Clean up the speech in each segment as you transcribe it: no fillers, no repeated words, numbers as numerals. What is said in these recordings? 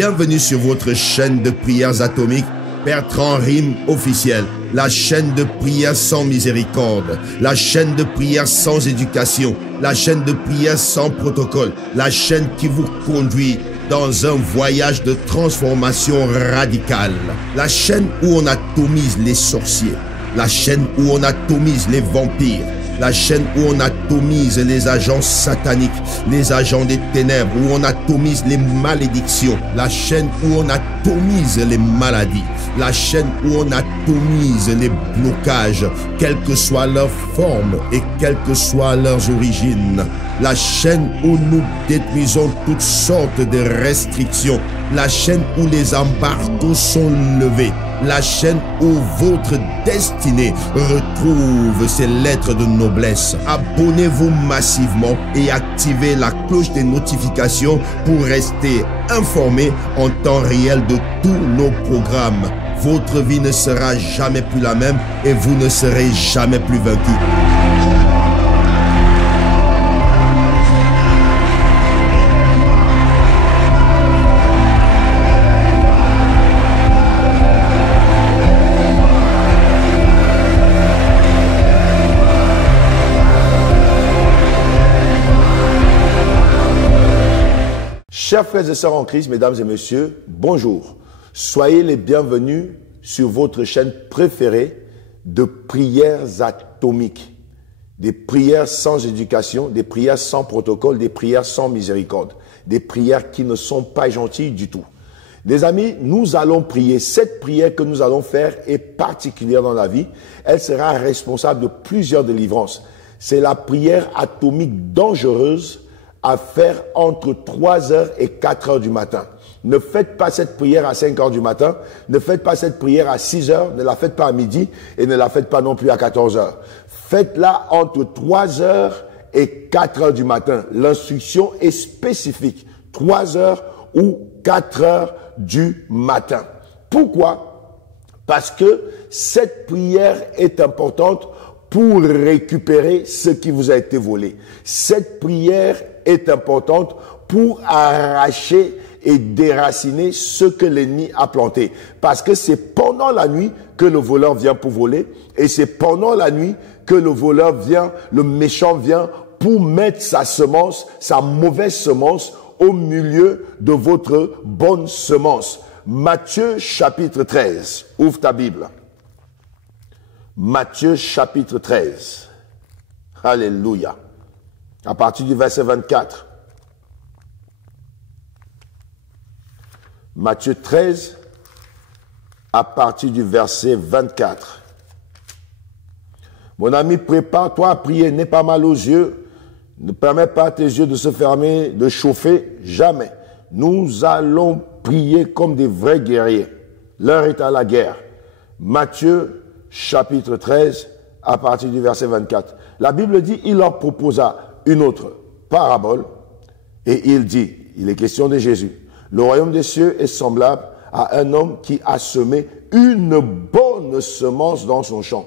Bienvenue sur votre chaîne de prières atomiques, Bertrand Rime officiel, la chaîne de prières sans miséricorde, la chaîne de prières sans éducation, la chaîne de prières sans protocole, la chaîne qui vous conduit dans un voyage de transformation radicale, la chaîne où on atomise les sorciers, la chaîne où on atomise les vampires, la chaîne où on atomise les agents sataniques, les agents des ténèbres, où on atomise les malédictions, la chaîne où on atomise les maladies, la chaîne où on atomise les blocages, quelle que soit leur forme et quelles que soient leurs origines, la chaîne où nous détruisons toutes sortes de restrictions, la chaîne où les embargos sont levés, la chaîne où votre destinée retrouve ses lettres de noblesse. Abonnez-vous massivement et activez la cloche des notifications pour rester informé en temps réel de tous nos programmes. Votre vie ne sera jamais plus la même et vous ne serez jamais plus vaincu. Chers frères et sœurs en Christ, mesdames et messieurs, bonjour. Soyez les bienvenus sur votre chaîne préférée de prières atomiques. Des prières sans éducation, des prières sans protocole, des prières sans miséricorde. Des prières qui ne sont pas gentilles du tout. Les amis, nous allons prier. Cette prière que nous allons faire est particulière dans la vie. Elle sera responsable de plusieurs délivrances. C'est la prière atomique dangereuse à faire entre 3h et 4h du matin. Ne faites pas cette prière à 5h du matin, ne faites pas cette prière à 6h, ne la faites pas à midi et ne la faites pas non plus à 14h. Faites-la entre 3h et 4h du matin. L'instruction est spécifique, 3h ou 4h du matin. Pourquoi? Parce que cette prière est importante pour récupérer ce qui vous a été volé. Cette prière est importante pour arracher et déraciner ce que l'ennemi a planté. Parce que c'est pendant la nuit que le voleur vient pour voler et c'est pendant la nuit que le voleur vient, le méchant vient pour mettre sa semence, sa mauvaise semence au milieu de votre bonne semence. Matthieu chapitre 13. Ouvre ta Bible. Matthieu chapitre 13. Alléluia. À partir du verset 24. Matthieu 13, à partir du verset 24. Mon ami, prépare-toi à prier. N'aie pas mal aux yeux. Ne permets pas à tes yeux de se fermer, de chauffer. Jamais. Nous allons prier comme des vrais guerriers. L'heure est à la guerre. Matthieu chapitre 13, à partir du verset 24. La Bible dit, il leur proposa une autre parabole et il dit, il est question de Jésus, le royaume des cieux est semblable à un homme qui a semé une bonne semence dans son champ.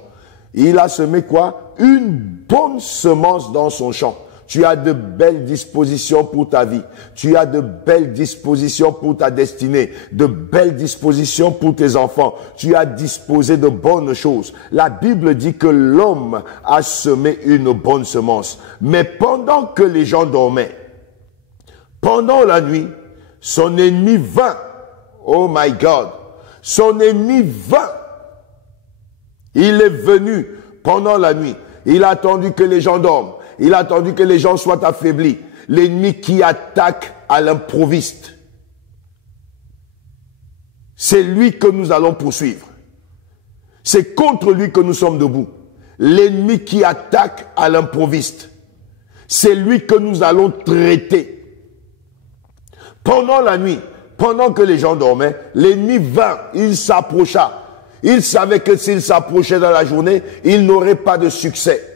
Il a semé quoi? Une bonne semence dans son champ. Tu as de belles dispositions pour ta vie. Tu as de belles dispositions pour ta destinée. De belles dispositions pour tes enfants. Tu as disposé de bonnes choses. La Bible dit que l'homme a semé une bonne semence. Mais pendant que les gens dormaient, pendant la nuit, son ennemi vint. Oh my God. Son ennemi vint. Il est venu pendant la nuit. Il a attendu que les gens dorment. Il a attendu que les gens soient affaiblis. L'ennemi qui attaque à l'improviste. C'est lui que nous allons poursuivre. C'est contre lui que nous sommes debout. L'ennemi qui attaque à l'improviste. C'est lui que nous allons traiter. Pendant la nuit, pendant que les gens dormaient, l'ennemi vint, il s'approcha. Il savait que s'il s'approchait dans la journée, il n'aurait pas de succès.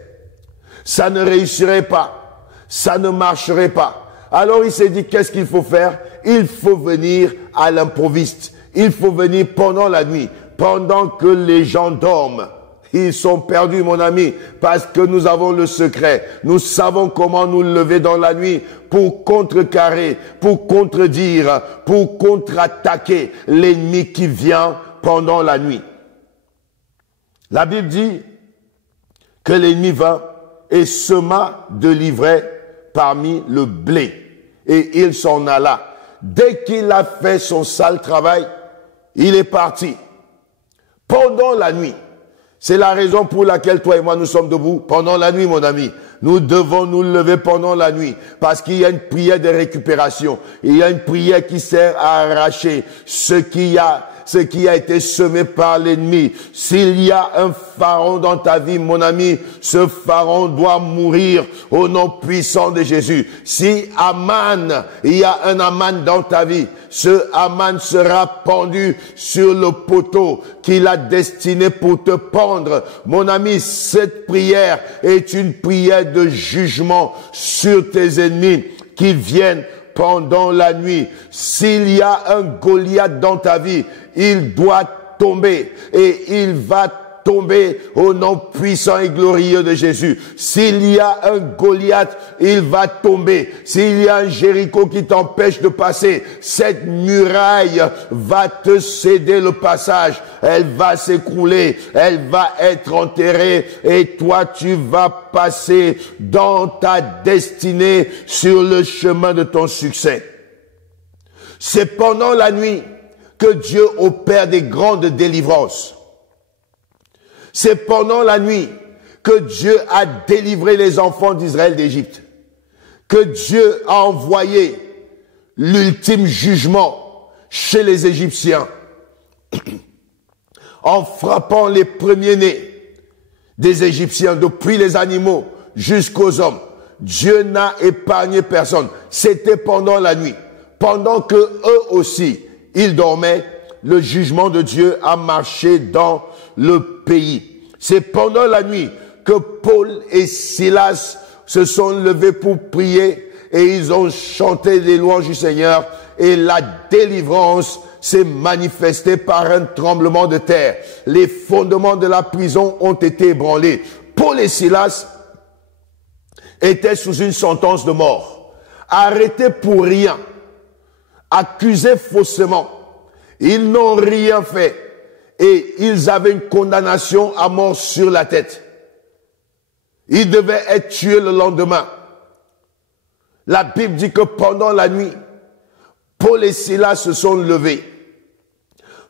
Ça ne réussirait pas. Ça ne marcherait pas. Alors il s'est dit, qu'est-ce qu'il faut faire? Il faut venir à l'improviste. Il faut venir pendant la nuit, pendant que les gens dorment. Ils sont perdus, mon ami, parce que nous avons le secret. Nous savons comment nous lever dans la nuit pour contrecarrer, pour contredire, pour contre-attaquer l'ennemi qui vient pendant la nuit. La Bible dit que l'ennemi vint et sema de l'ivraie parmi le blé. Et il s'en alla. Dès qu'il a fait son sale travail, il est parti. Pendant la nuit. C'est la raison pour laquelle toi et moi nous sommes debout pendant la nuit, mon ami. Nous devons nous lever pendant la nuit parce qu'il y a une prière de récupération. Il y a une prière qui sert à arracher ce qui a été semé par l'ennemi. S'il y a un pharaon dans ta vie, mon ami, ce pharaon doit mourir au nom puissant de Jésus. Si il y a un Aman dans ta vie, ce Aman sera pendu sur le poteau qu'il a destiné pour te pendre. Mon ami, cette prière est une prière de jugement sur tes ennemis qui viennent pendant la nuit. S'il y a un Goliath dans ta vie, il doit tomber et il va tomber au nom puissant et glorieux de Jésus. S'il y a un Goliath, il va tomber. S'il y a un Jéricho qui t'empêche de passer, cette muraille va te céder le passage. Elle va s'écrouler, elle va être enterrée et toi tu vas passer dans ta destinée sur le chemin de ton succès. C'est pendant la nuit que Dieu opère des grandes délivrances. C'est pendant la nuit que Dieu a délivré les enfants d'Israël d'Égypte. Que Dieu a envoyé l'ultime jugement chez les Égyptiens. En frappant les premiers-nés des Égyptiens, depuis les animaux jusqu'aux hommes. Dieu n'a épargné personne. C'était pendant la nuit. Pendant que eux aussi, ils dormaient, le jugement de Dieu a marché dans le pays. C'est pendant la nuit que Paul et Silas se sont levés pour prier et ils ont chanté les louanges du Seigneur et la délivrance s'est manifestée par un tremblement de terre. Les fondements de la prison ont été ébranlés. Paul et Silas étaient sous une sentence de mort, arrêtés pour rien, accusés faussement. Ils n'ont rien fait et ils avaient une condamnation à mort sur la tête. Ils devaient être tués le lendemain. La Bible dit que pendant la nuit, Paul et Silas se sont levés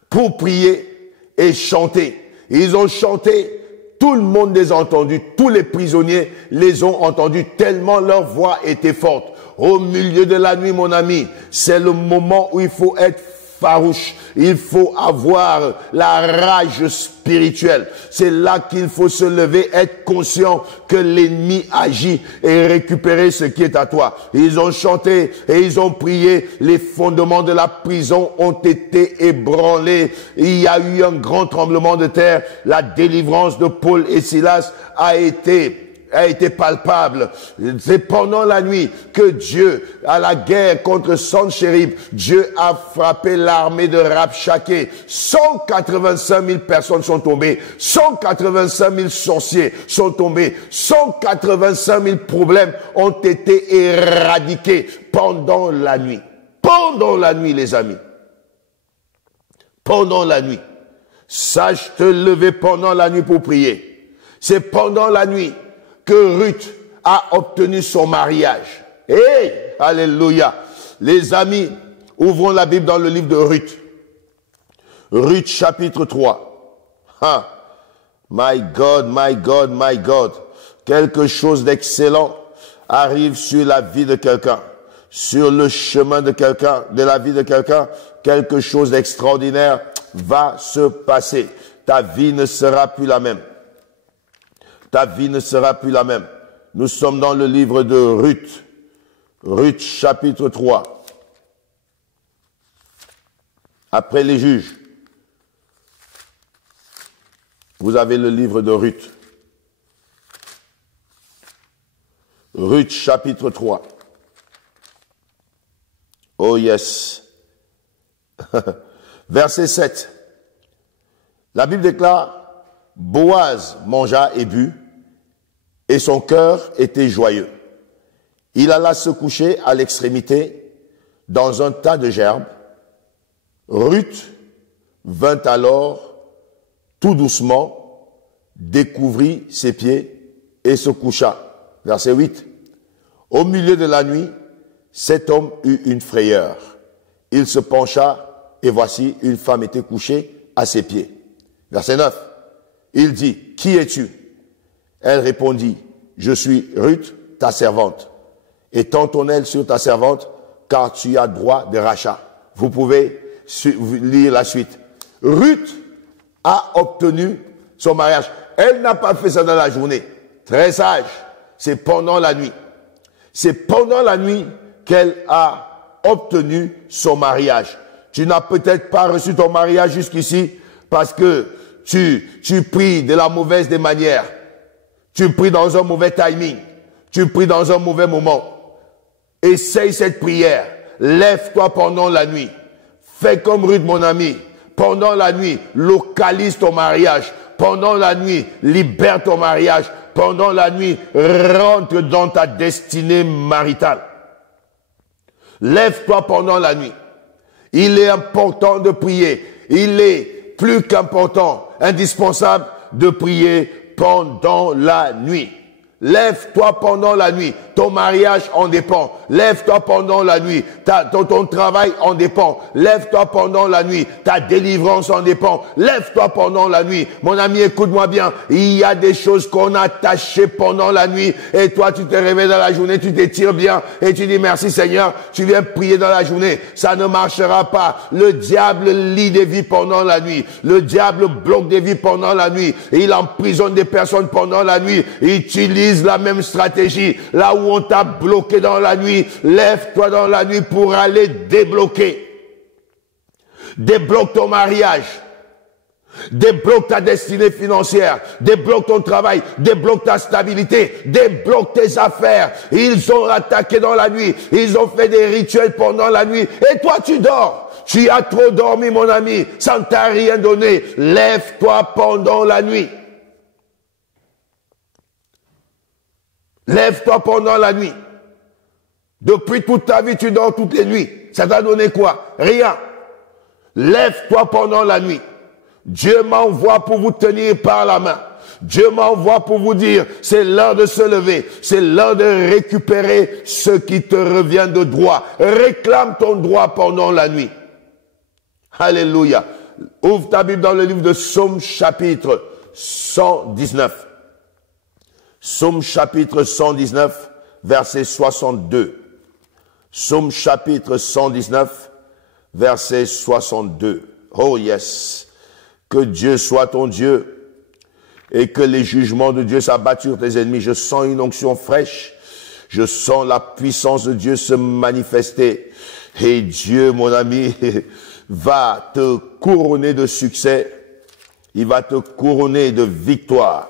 pour prier et chanter. Ils ont chanté, tout le monde les a entendus, tous les prisonniers les ont entendus tellement leur voix était forte. Au milieu de la nuit, mon ami, c'est le moment où il faut être farouche. Il faut avoir la rage spirituelle. C'est là qu'il faut se lever, être conscient que l'ennemi agit et récupérer ce qui est à toi. Ils ont chanté et ils ont prié. Les fondements de la prison ont été ébranlés. Il y a eu un grand tremblement de terre. La délivrance de Paul et Silas a été palpable. C'est pendant la nuit que Dieu, à la guerre contre Sanchérib, Dieu a frappé l'armée de Rabshakeh. 185 000 personnes sont tombées. 185 000 sorciers sont tombés. 185 000 problèmes ont été éradiqués pendant la nuit. Pendant la nuit, les amis. Pendant la nuit. Sache te lever pendant la nuit pour prier. C'est pendant la nuit que Ruth a obtenu son mariage. Hey, alléluia. Les amis, ouvrons la Bible dans le livre de Ruth. Ruth chapitre 3. Ah, my God, my God, my God. Quelque chose d'excellent arrive sur la vie de quelqu'un. Sur le chemin de quelqu'un, de la vie de quelqu'un, quelque chose d'extraordinaire va se passer. Ta vie ne sera plus la même. Ta vie ne sera plus la même. Nous sommes dans le livre de Ruth. Ruth chapitre 3. Après les juges, vous avez le livre de Ruth. Ruth chapitre 3. Oh yes. Verset 7. La Bible déclare: Boaz mangea et but, et son cœur était joyeux. Il alla se coucher à l'extrémité, dans un tas de gerbes. Ruth vint alors, tout doucement, découvrit ses pieds et se coucha. Verset 8. Au milieu de la nuit, cet homme eut une frayeur. Il se pencha, et voici, une femme était couchée à ses pieds. Verset 9. Il dit, qui es-tu? Elle répondit, je suis Ruth, ta servante. Étends ton aile sur ta servante, car tu as droit de rachat. Vous pouvez lire la suite. Ruth a obtenu son mariage. Elle n'a pas fait ça dans la journée. Très sage. C'est pendant la nuit. C'est pendant la nuit qu'elle a obtenu son mariage. Tu n'as peut-être pas reçu ton mariage jusqu'ici parce que tu pries de la mauvaise des manières. Tu pries dans un mauvais timing. Tu pries dans un mauvais moment. Essaye cette prière. Lève-toi pendant la nuit. Fais comme Ruth, mon ami. Pendant la nuit, localise ton mariage. Pendant la nuit, libère ton mariage. Pendant la nuit, rentre dans ta destinée maritale. Lève-toi pendant la nuit. Il est important de prier. Il est plus qu'important, indispensable de prier pendant la nuit. Lève-toi pendant la nuit. Ton mariage en dépend. Lève-toi pendant la nuit. Ton travail en dépend. Lève-toi pendant la nuit. Ta délivrance en dépend. Lève-toi pendant la nuit. Mon ami, écoute-moi bien. Il y a des choses qu'on a tâchées pendant la nuit. Et toi, tu te réveilles dans la journée, tu t'étires bien. Et tu dis merci Seigneur. Tu viens prier dans la journée. Ça ne marchera pas. Le diable lie des vies pendant la nuit. Le diable bloque des vies pendant la nuit. Il emprisonne des personnes pendant la nuit. Il utilise la même stratégie. Là où on t'a bloqué dans la nuit, lève-toi dans la nuit pour aller débloquer. Débloque ton mariage. Débloque ta destinée financière. Débloque ton travail. Débloque ta stabilité. Débloque tes affaires. Ils ont attaqué dans la nuit. Ils ont fait des rituels pendant la nuit. Et toi, tu dors. Tu as trop dormi, mon ami. Ça ne t'a rien donné. Lève-toi pendant la nuit. Lève-toi pendant la nuit. Depuis toute ta vie, tu dors toutes les nuits. Ça t'a donné quoi? Rien. Lève-toi pendant la nuit. Dieu m'envoie pour vous tenir par la main. Dieu m'envoie pour vous dire, c'est l'heure de se lever. C'est l'heure de récupérer ce qui te revient de droit. Réclame ton droit pendant la nuit. Alléluia. Ouvre ta Bible dans le livre de Psaume chapitre 119. Psaume chapitre 119, verset 62. Psaume chapitre 119, verset 62. Oh yes. Que Dieu soit ton Dieu et que les jugements de Dieu s'abattent sur tes ennemis. Je sens une onction fraîche. Je sens la puissance de Dieu se manifester. Et Dieu, mon ami, va te couronner de succès. Il va te couronner de victoire.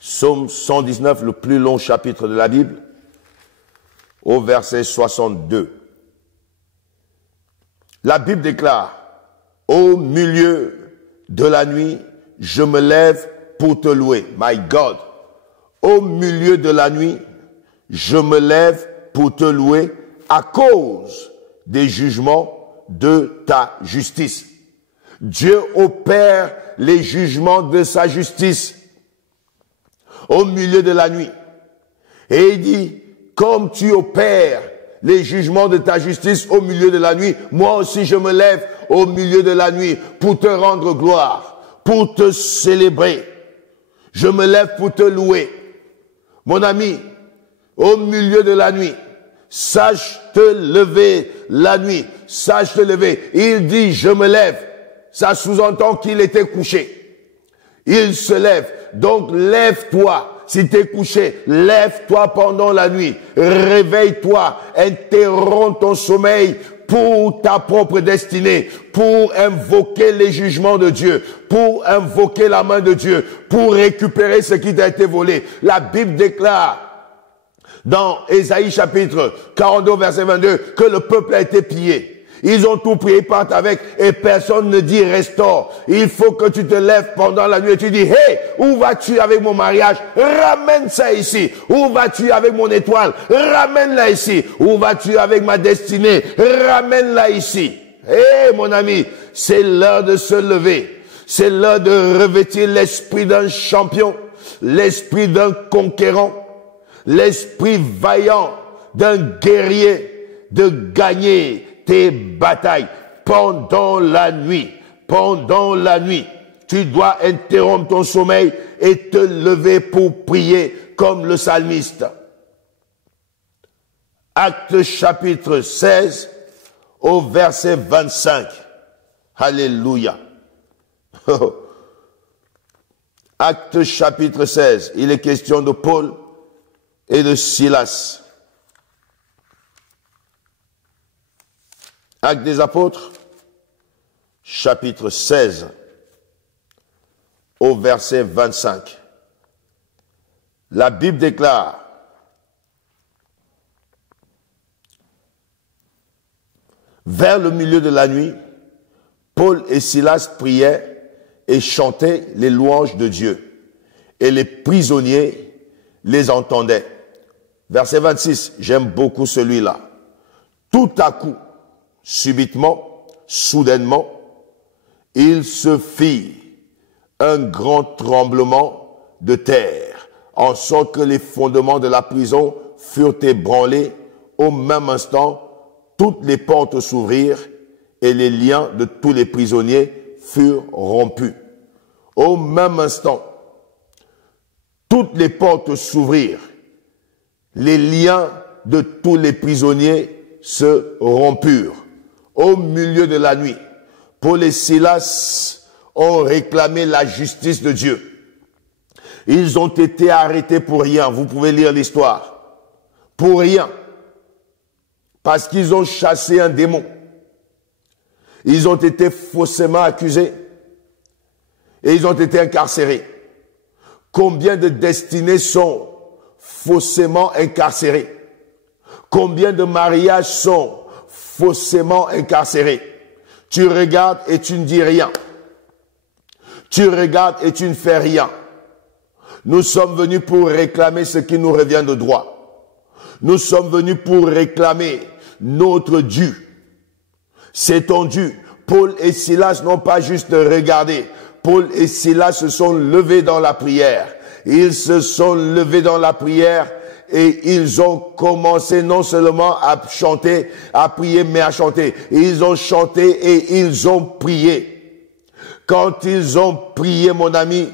Psaume 119, le plus long chapitre de la Bible, au verset 62. La Bible déclare, « Au milieu de la nuit, je me lève pour te louer. » My God. Au milieu de la nuit, je me lève pour te louer à cause des jugements de ta justice. Dieu opère les jugements de sa justice au milieu de la nuit. Et il dit, comme tu opères les jugements de ta justice au milieu de la nuit, moi aussi je me lève au milieu de la nuit pour te rendre gloire, pour te célébrer. Je me lève pour te louer. Mon ami, au milieu de la nuit, sache te lever la nuit, sache te lever. Il dit, je me lève. Ça sous-entend qu'il était couché. Il se lève. Donc, lève-toi. Si tu es couché, lève-toi pendant la nuit. Réveille-toi. Interromps ton sommeil pour ta propre destinée, pour invoquer les jugements de Dieu, pour invoquer la main de Dieu, pour récupérer ce qui t'a été volé. La Bible déclare dans Ésaïe chapitre 42, verset 22, que le peuple a été pillé. Ils ont tout pris, ils partent avec et personne ne dit restaure. Il faut que tu te lèves pendant la nuit et tu dis, hey, où vas-tu avec mon mariage? Ramène ça ici. Où vas-tu avec mon étoile? Ramène-la ici. Où vas-tu avec ma destinée? Ramène-la ici. Hey, mon ami, c'est l'heure de se lever. C'est l'heure de revêtir l'esprit d'un champion, l'esprit d'un conquérant, l'esprit vaillant d'un guerrier, de gagner tes batailles pendant la nuit. Pendant la nuit, tu dois interrompre ton sommeil et te lever pour prier comme le psalmiste. Actes chapitre 16 au verset 25. Alléluia. Actes chapitre 16, il est question de Paul et de Silas. Actes des apôtres, chapitre 16, au verset 25. La Bible déclare, vers le milieu de la nuit, Paul et Silas priaient et chantaient les louanges de Dieu. Et les prisonniers les entendaient. Verset 26, j'aime beaucoup celui-là. Tout à coup, subitement, soudainement, il se fit un grand tremblement de terre, en sorte que les fondements de la prison furent ébranlés. Au même instant, toutes les portes s'ouvrirent et les liens de tous les prisonniers furent rompus. Au même instant, toutes les portes s'ouvrirent. Les liens de tous les prisonniers se rompurent. Au milieu de la nuit, Paul et Silas ont réclamé la justice de Dieu. Ils ont été arrêtés pour rien. Vous pouvez lire l'histoire. Pour rien. Parce qu'ils ont chassé un démon. Ils ont été faussement accusés. Et ils ont été incarcérés. Combien de destinées sont faussement incarcérées? Combien de mariages sont faussement incarcérés? Tu regardes et tu ne dis rien. Tu regardes et tu ne fais rien. Nous sommes venus pour réclamer ce qui nous revient de droit. Nous sommes venus pour réclamer notre dû. C'est ton dû. Paul et Silas n'ont pas juste regardé. Paul et Silas se sont levés dans la prière. Ils se sont levés dans la prière et ils ont commencé non seulement à chanter, à prier, mais à chanter. Ils ont chanté et ils ont prié. Quand ils ont prié, mon ami,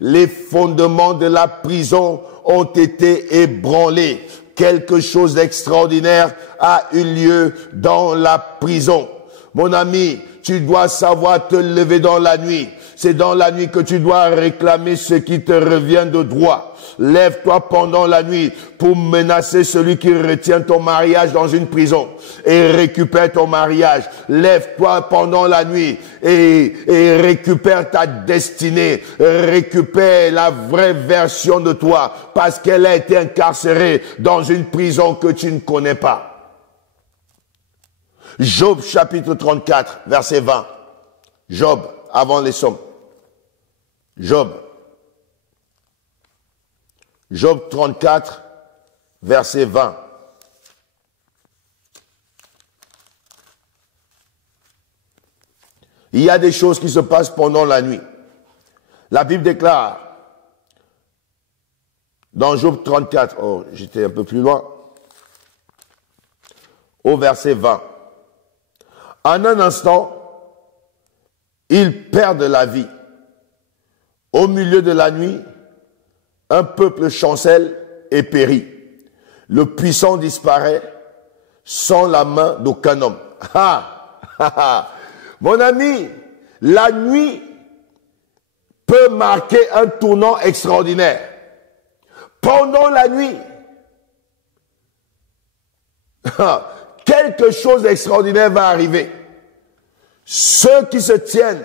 les fondements de la prison ont été ébranlés. Quelque chose d'extraordinaire a eu lieu dans la prison. Mon ami, tu dois savoir te lever dans la nuit. C'est dans la nuit que tu dois réclamer ce qui te revient de droit. Lève-toi pendant la nuit pour menacer celui qui retient ton mariage dans une prison et récupère ton mariage. Lève-toi pendant la nuit et récupère ta destinée. Récupère la vraie version de toi parce qu'elle a été incarcérée dans une prison que tu ne connais pas. Job chapitre 34, verset 20. Job, avant les sommes. Job 34, verset 20. Il y a des choses qui se passent pendant la nuit. La Bible déclare, dans Job 34, oh, j'étais un peu plus loin, au verset 20. En un instant, ils perdent la vie. Au milieu de la nuit, un peuple chancelle et périt. Le puissant disparaît sans la main d'aucun homme. Mon ami, la nuit peut marquer un tournant extraordinaire. Pendant la nuit, quelque chose d'extraordinaire va arriver. Ceux qui se tiennent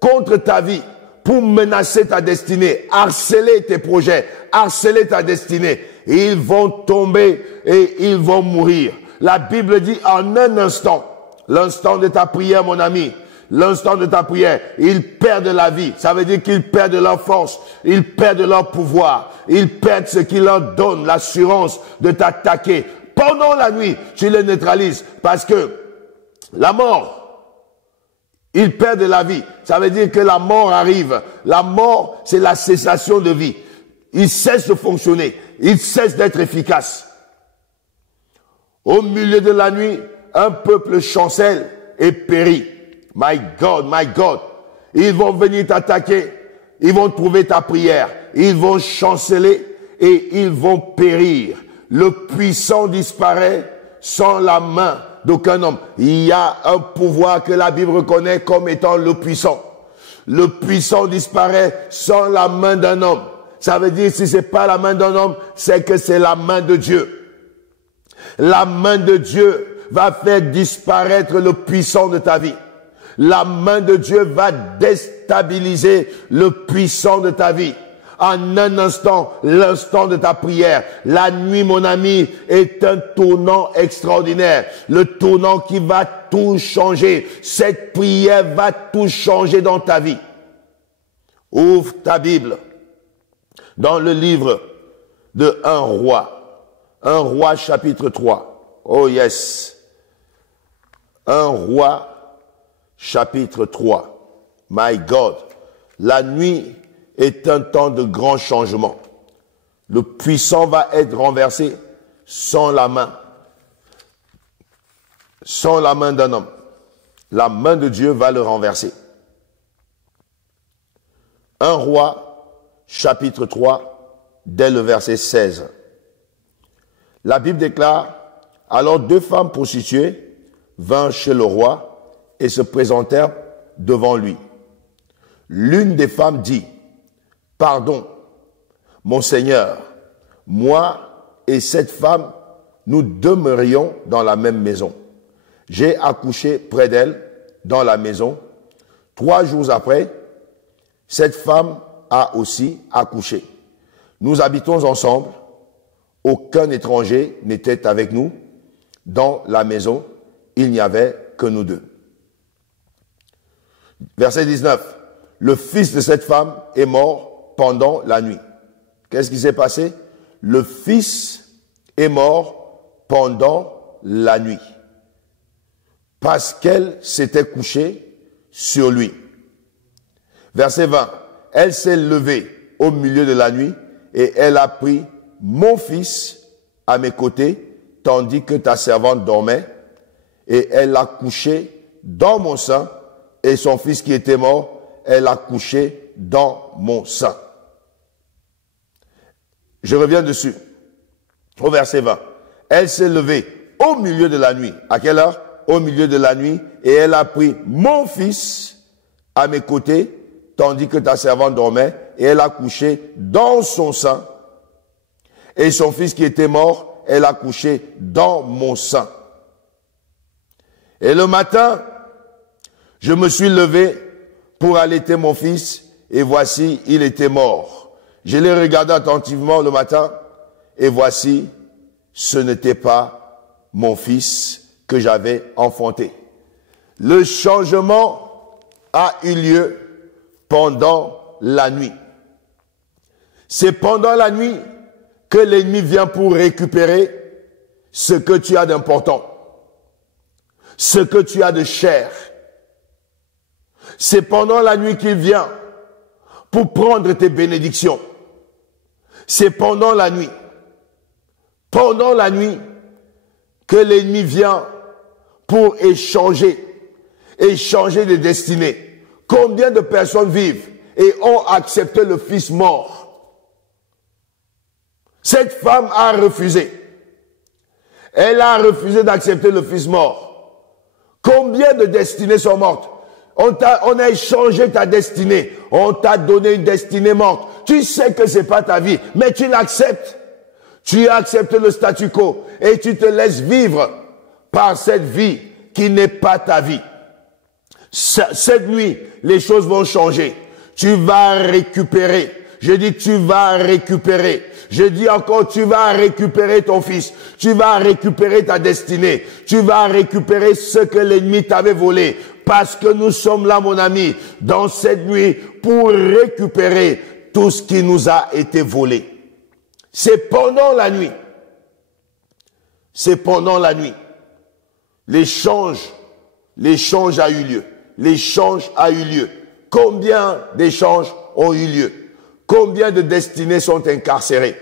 contre ta vie pour menacer ta destinée, harceler tes projets, harceler ta destinée, ils vont tomber et ils vont mourir. La Bible dit en un instant, l'instant de ta prière, mon ami, l'instant de ta prière, ils perdent la vie. Ça veut dire qu'ils perdent leur force, ils perdent leur pouvoir, ils perdent ce qui leur donne l'assurance de t'attaquer. Pendant la nuit, tu les neutralises parce que la mort, ils perdent la vie. Ça veut dire que la mort arrive. La mort, c'est la cessation de vie. Ils cessent de fonctionner, ils cessent d'être efficaces. Au milieu de la nuit, un peuple chancelle et périt. My God, my God. Ils vont venir t'attaquer. Ils vont trouver ta prière. Ils vont chanceler et ils vont périr. Le puissant disparaît sans la main d'aucun homme. Il y a un pouvoir que la Bible reconnaît comme étant le puissant. Le puissant disparaît sans la main d'un homme. Ça veut dire si c'est pas la main d'un homme, c'est que c'est la main de Dieu. La main de Dieu va faire disparaître le puissant de ta vie. La main de Dieu va déstabiliser le puissant de ta vie. En un instant, l'instant de ta prière. La nuit, mon ami, est un tournant extraordinaire. Le tournant qui va tout changer. Cette prière va tout changer dans ta vie. Ouvre ta Bible dans le livre de 1 roi. 1 roi chapitre 3. Oh yes. 1 roi chapitre 3. My God. La nuit est un temps de grand changement. Le puissant va être renversé sans la main d'un homme. La main de Dieu va le renverser. 1 roi chapitre 3 dès le verset 16. La Bible déclare, alors 2 femmes prostituées vinrent chez le roi et se présentèrent devant lui. L'une des femmes dit, pardon, mon Seigneur, moi et cette femme, nous demeurions dans la même maison. J'ai accouché près d'elle, dans la maison. 3 jours après, cette femme a aussi accouché. Nous habitons ensemble. Aucun étranger n'était avec nous. Dans la maison, il n'y avait que nous 2. Verset 19. Le fils de cette femme est mort pendant la nuit. Qu'est-ce qui s'est passé? Le fils est mort pendant la nuit. Parce qu'elle s'était couchée sur lui. Verset 20. Elle s'est levée au milieu de la nuit et elle a pris mon fils à mes côtés tandis que ta servante dormait et elle l'a couché dans mon sein et son fils qui était mort, elle l'a couché dans mon sein. Je reviens dessus. Au verset 20. Elle s'est levée au milieu de la nuit. À quelle heure? Au milieu de la nuit. Et elle a pris mon fils à mes côtés, tandis que ta servante dormait. Et elle a couché dans son sein. Et son fils qui était mort, elle a couché dans mon sein. Et le matin, je me suis levé pour allaiter mon fils. Et voici, il était mort. Je l'ai regardé attentivement le matin. Et voici, ce n'était pas mon fils que j'avais enfanté. Le changement a eu lieu pendant la nuit. C'est pendant la nuit que l'ennemi vient pour récupérer ce que tu as d'important, ce que tu as de cher. C'est pendant la nuit qu'il vient pour prendre tes bénédictions. C'est pendant la nuit que l'ennemi vient pour échanger des destinées. Combien de personnes vivent et ont accepté le fils mort? Cette femme a refusé. Elle a refusé d'accepter le fils mort. Combien de destinées sont mortes? On a échangé ta destinée. On t'a donné une destinée morte. Tu sais que c'est pas ta vie, mais tu l'acceptes. Tu acceptes le statu quo et tu te laisses vivre par cette vie qui n'est pas ta vie. Cette nuit, les choses vont changer. Tu vas récupérer. Je dis, tu vas récupérer. Je dis encore, tu vas récupérer ton fils. Tu vas récupérer ta destinée. Tu vas récupérer ce que l'ennemi t'avait volé. Parce que nous sommes là, mon ami, dans cette nuit, pour récupérer tout ce qui nous a été volé. C'est pendant la nuit. C'est pendant la nuit. L'échange a eu lieu. L'échange a eu lieu. Combien d'échanges ont eu lieu? Combien de destinées sont incarcérées?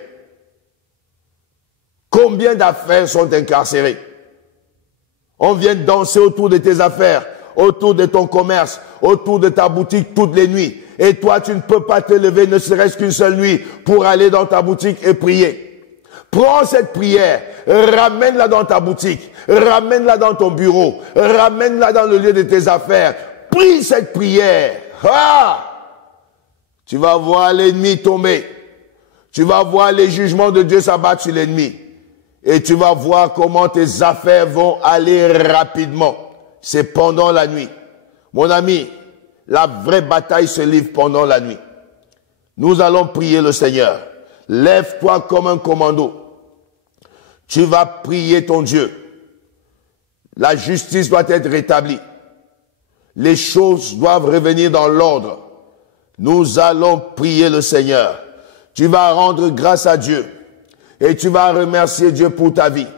Combien d'affaires sont incarcérées? On vient danser autour de tes affaires, autour de ton commerce, autour de ta boutique toutes les nuits. Et toi, tu ne peux pas te lever ne serait-ce qu'une seule nuit pour aller dans ta boutique et prier. Prends cette prière, ramène-la dans ta boutique, ramène-la dans ton bureau, ramène-la dans le lieu de tes affaires. Prie cette prière. Ah! Tu vas voir l'ennemi tomber. Tu vas voir les jugements de Dieu s'abattre sur l'ennemi. Et tu vas voir comment tes affaires vont aller rapidement. C'est pendant la nuit. Mon ami, la vraie bataille se livre pendant la nuit. Nous allons prier le Seigneur. Lève-toi comme un commando. Tu vas prier ton Dieu. La justice doit être rétablie. Les choses doivent revenir dans l'ordre. Nous allons prier le Seigneur. Tu vas rendre grâce à Dieu. Et tu vas remercier Dieu pour ta vie.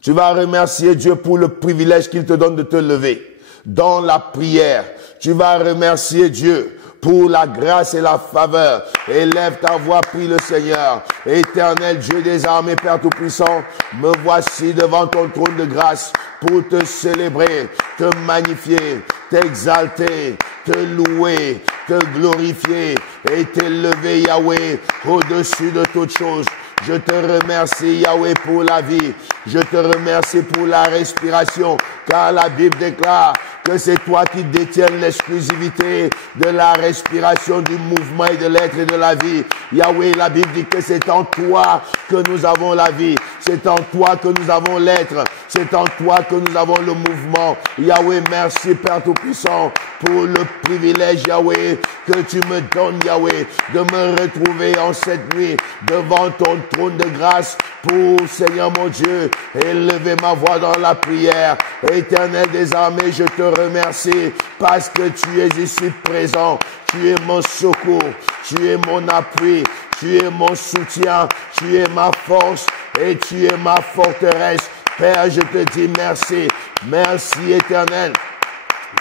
Tu vas remercier Dieu pour le privilège qu'il te donne de te lever. Dans la prière, tu vas remercier Dieu pour la grâce et la faveur. Élève ta voix, prie le Seigneur. Éternel Dieu des armées, Père Tout-Puissant, me voici devant ton trône de grâce pour te célébrer, te magnifier, t'exalter, te louer, te glorifier et t'élever, Yahweh, au-dessus de toutes choses. Je te remercie, Yahweh, pour la vie. Je te remercie pour la respiration, car la Bible déclare que c'est toi qui détiens l'exclusivité de la respiration, du mouvement et de l'être et de la vie. Yahweh, la Bible dit que c'est en toi que nous avons la vie. C'est en toi que nous avons l'être. C'est en toi que nous avons le mouvement. Yahweh, merci Père Tout-Puissant pour le privilège, Yahweh, que tu me donnes, Yahweh, de me retrouver en cette nuit devant ton trône de grâce pour, Seigneur mon Dieu, élever ma voix dans la prière. Éternel des armées, je te remercie parce que tu es ici présent. Tu es mon secours, tu es mon appui, tu es mon soutien, tu es ma force et tu es ma forteresse. Père, je te dis merci. Merci, Éternel,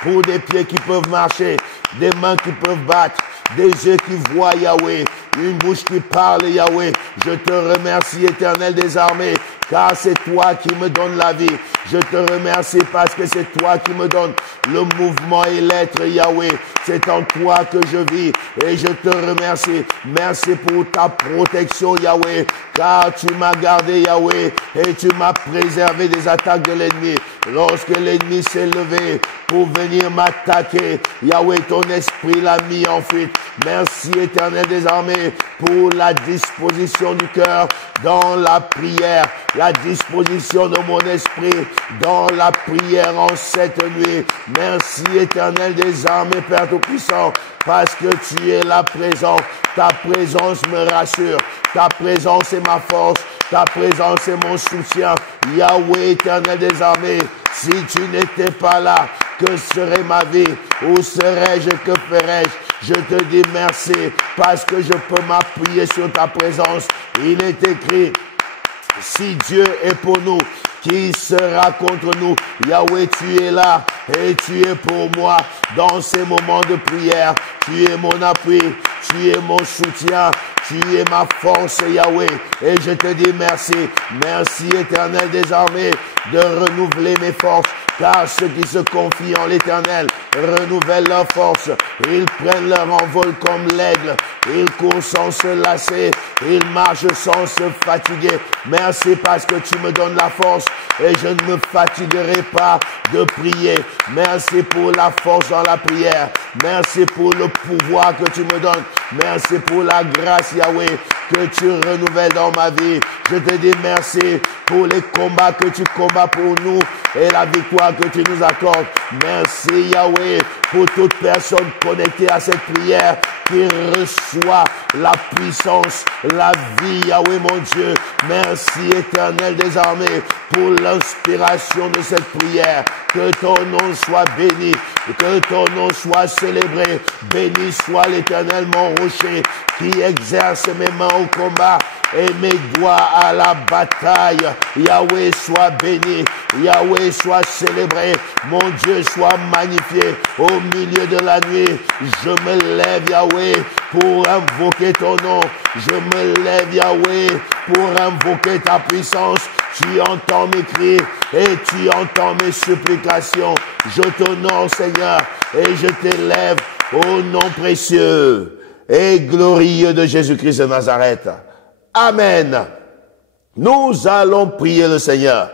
pour des pieds qui peuvent marcher, des mains qui peuvent battre, des yeux qui voient, Yahweh, une bouche qui parle, Yahweh. Je te remercie, Éternel des armées, car c'est toi qui me donnes la vie. Je te remercie parce que c'est toi qui me donnes le mouvement et l'être, Yahweh. C'est en toi que je vis et je te remercie. Merci pour ta protection, Yahweh, car tu m'as gardé, Yahweh, et tu m'as préservé des attaques de l'ennemi. Lorsque l'ennemi s'est levé pour venir m'attaquer, Yahweh, ton esprit l'a mis en fuite. Merci, Éternel des armées, pour la disposition du cœur dans la prière, la disposition de mon esprit dans la prière en cette nuit. Merci, Éternel des armées, Père Tout-Puissant, parce que tu es là présent. Ta présence me rassure. Ta présence est ma force. Ta présence est mon soutien. Yahweh, Éternel des armées, si tu n'étais pas là, que serait ma vie? Où serais-je? Que ferais-je? Je te dis merci parce que je peux m'appuyer sur ta présence. Il est écrit, si Dieu est pour nous, qui sera contre nous? Yahweh, tu es là et tu es pour moi dans ces moments de prière. Tu es mon appui, tu es mon soutien, tu es ma force, Yahweh. Et je te dis merci. Merci, Éternel des armées, de renouveler mes forces. Car ceux qui se confient en l'Éternel renouvellent leur force. Ils prennent leur envol comme l'aigle. Ils courent sans se lasser. Ils marchent sans se fatiguer. Merci parce que tu me donnes la force et je ne me fatiguerai pas de prier. Merci pour la force dans la prière. Merci pour le pouvoir que tu me donnes. Merci pour la grâce, Yahweh, que tu renouvelles dans ma vie. Je te dis merci pour les combats que tu combats pour nous et la victoire que tu nous accordes. Merci, Yahweh, pour toute personne connectée à cette prière qui reçoit la puissance, la vie, Yahweh mon Dieu. Merci Éternel des armées pour l'inspiration de cette prière. Que ton nom soit béni, que ton nom soit célébré. Béni soit l'Éternel mon rocher qui exerce mes mains au combat et mes doigts à la bataille. Yahweh soit béni, Yahweh soit célébré, mon Dieu soit magnifié. Au milieu de la nuit, je me lève Yahweh pour invoquer ton nom. Je me lève Yahweh pour invoquer ta puissance. Tu entends mes cris et tu entends mes supplications. Je t'honore Seigneur et je t'élève au nom précieux et glorieux de Jésus-Christ de Nazareth. Amen. Nous allons prier le Seigneur.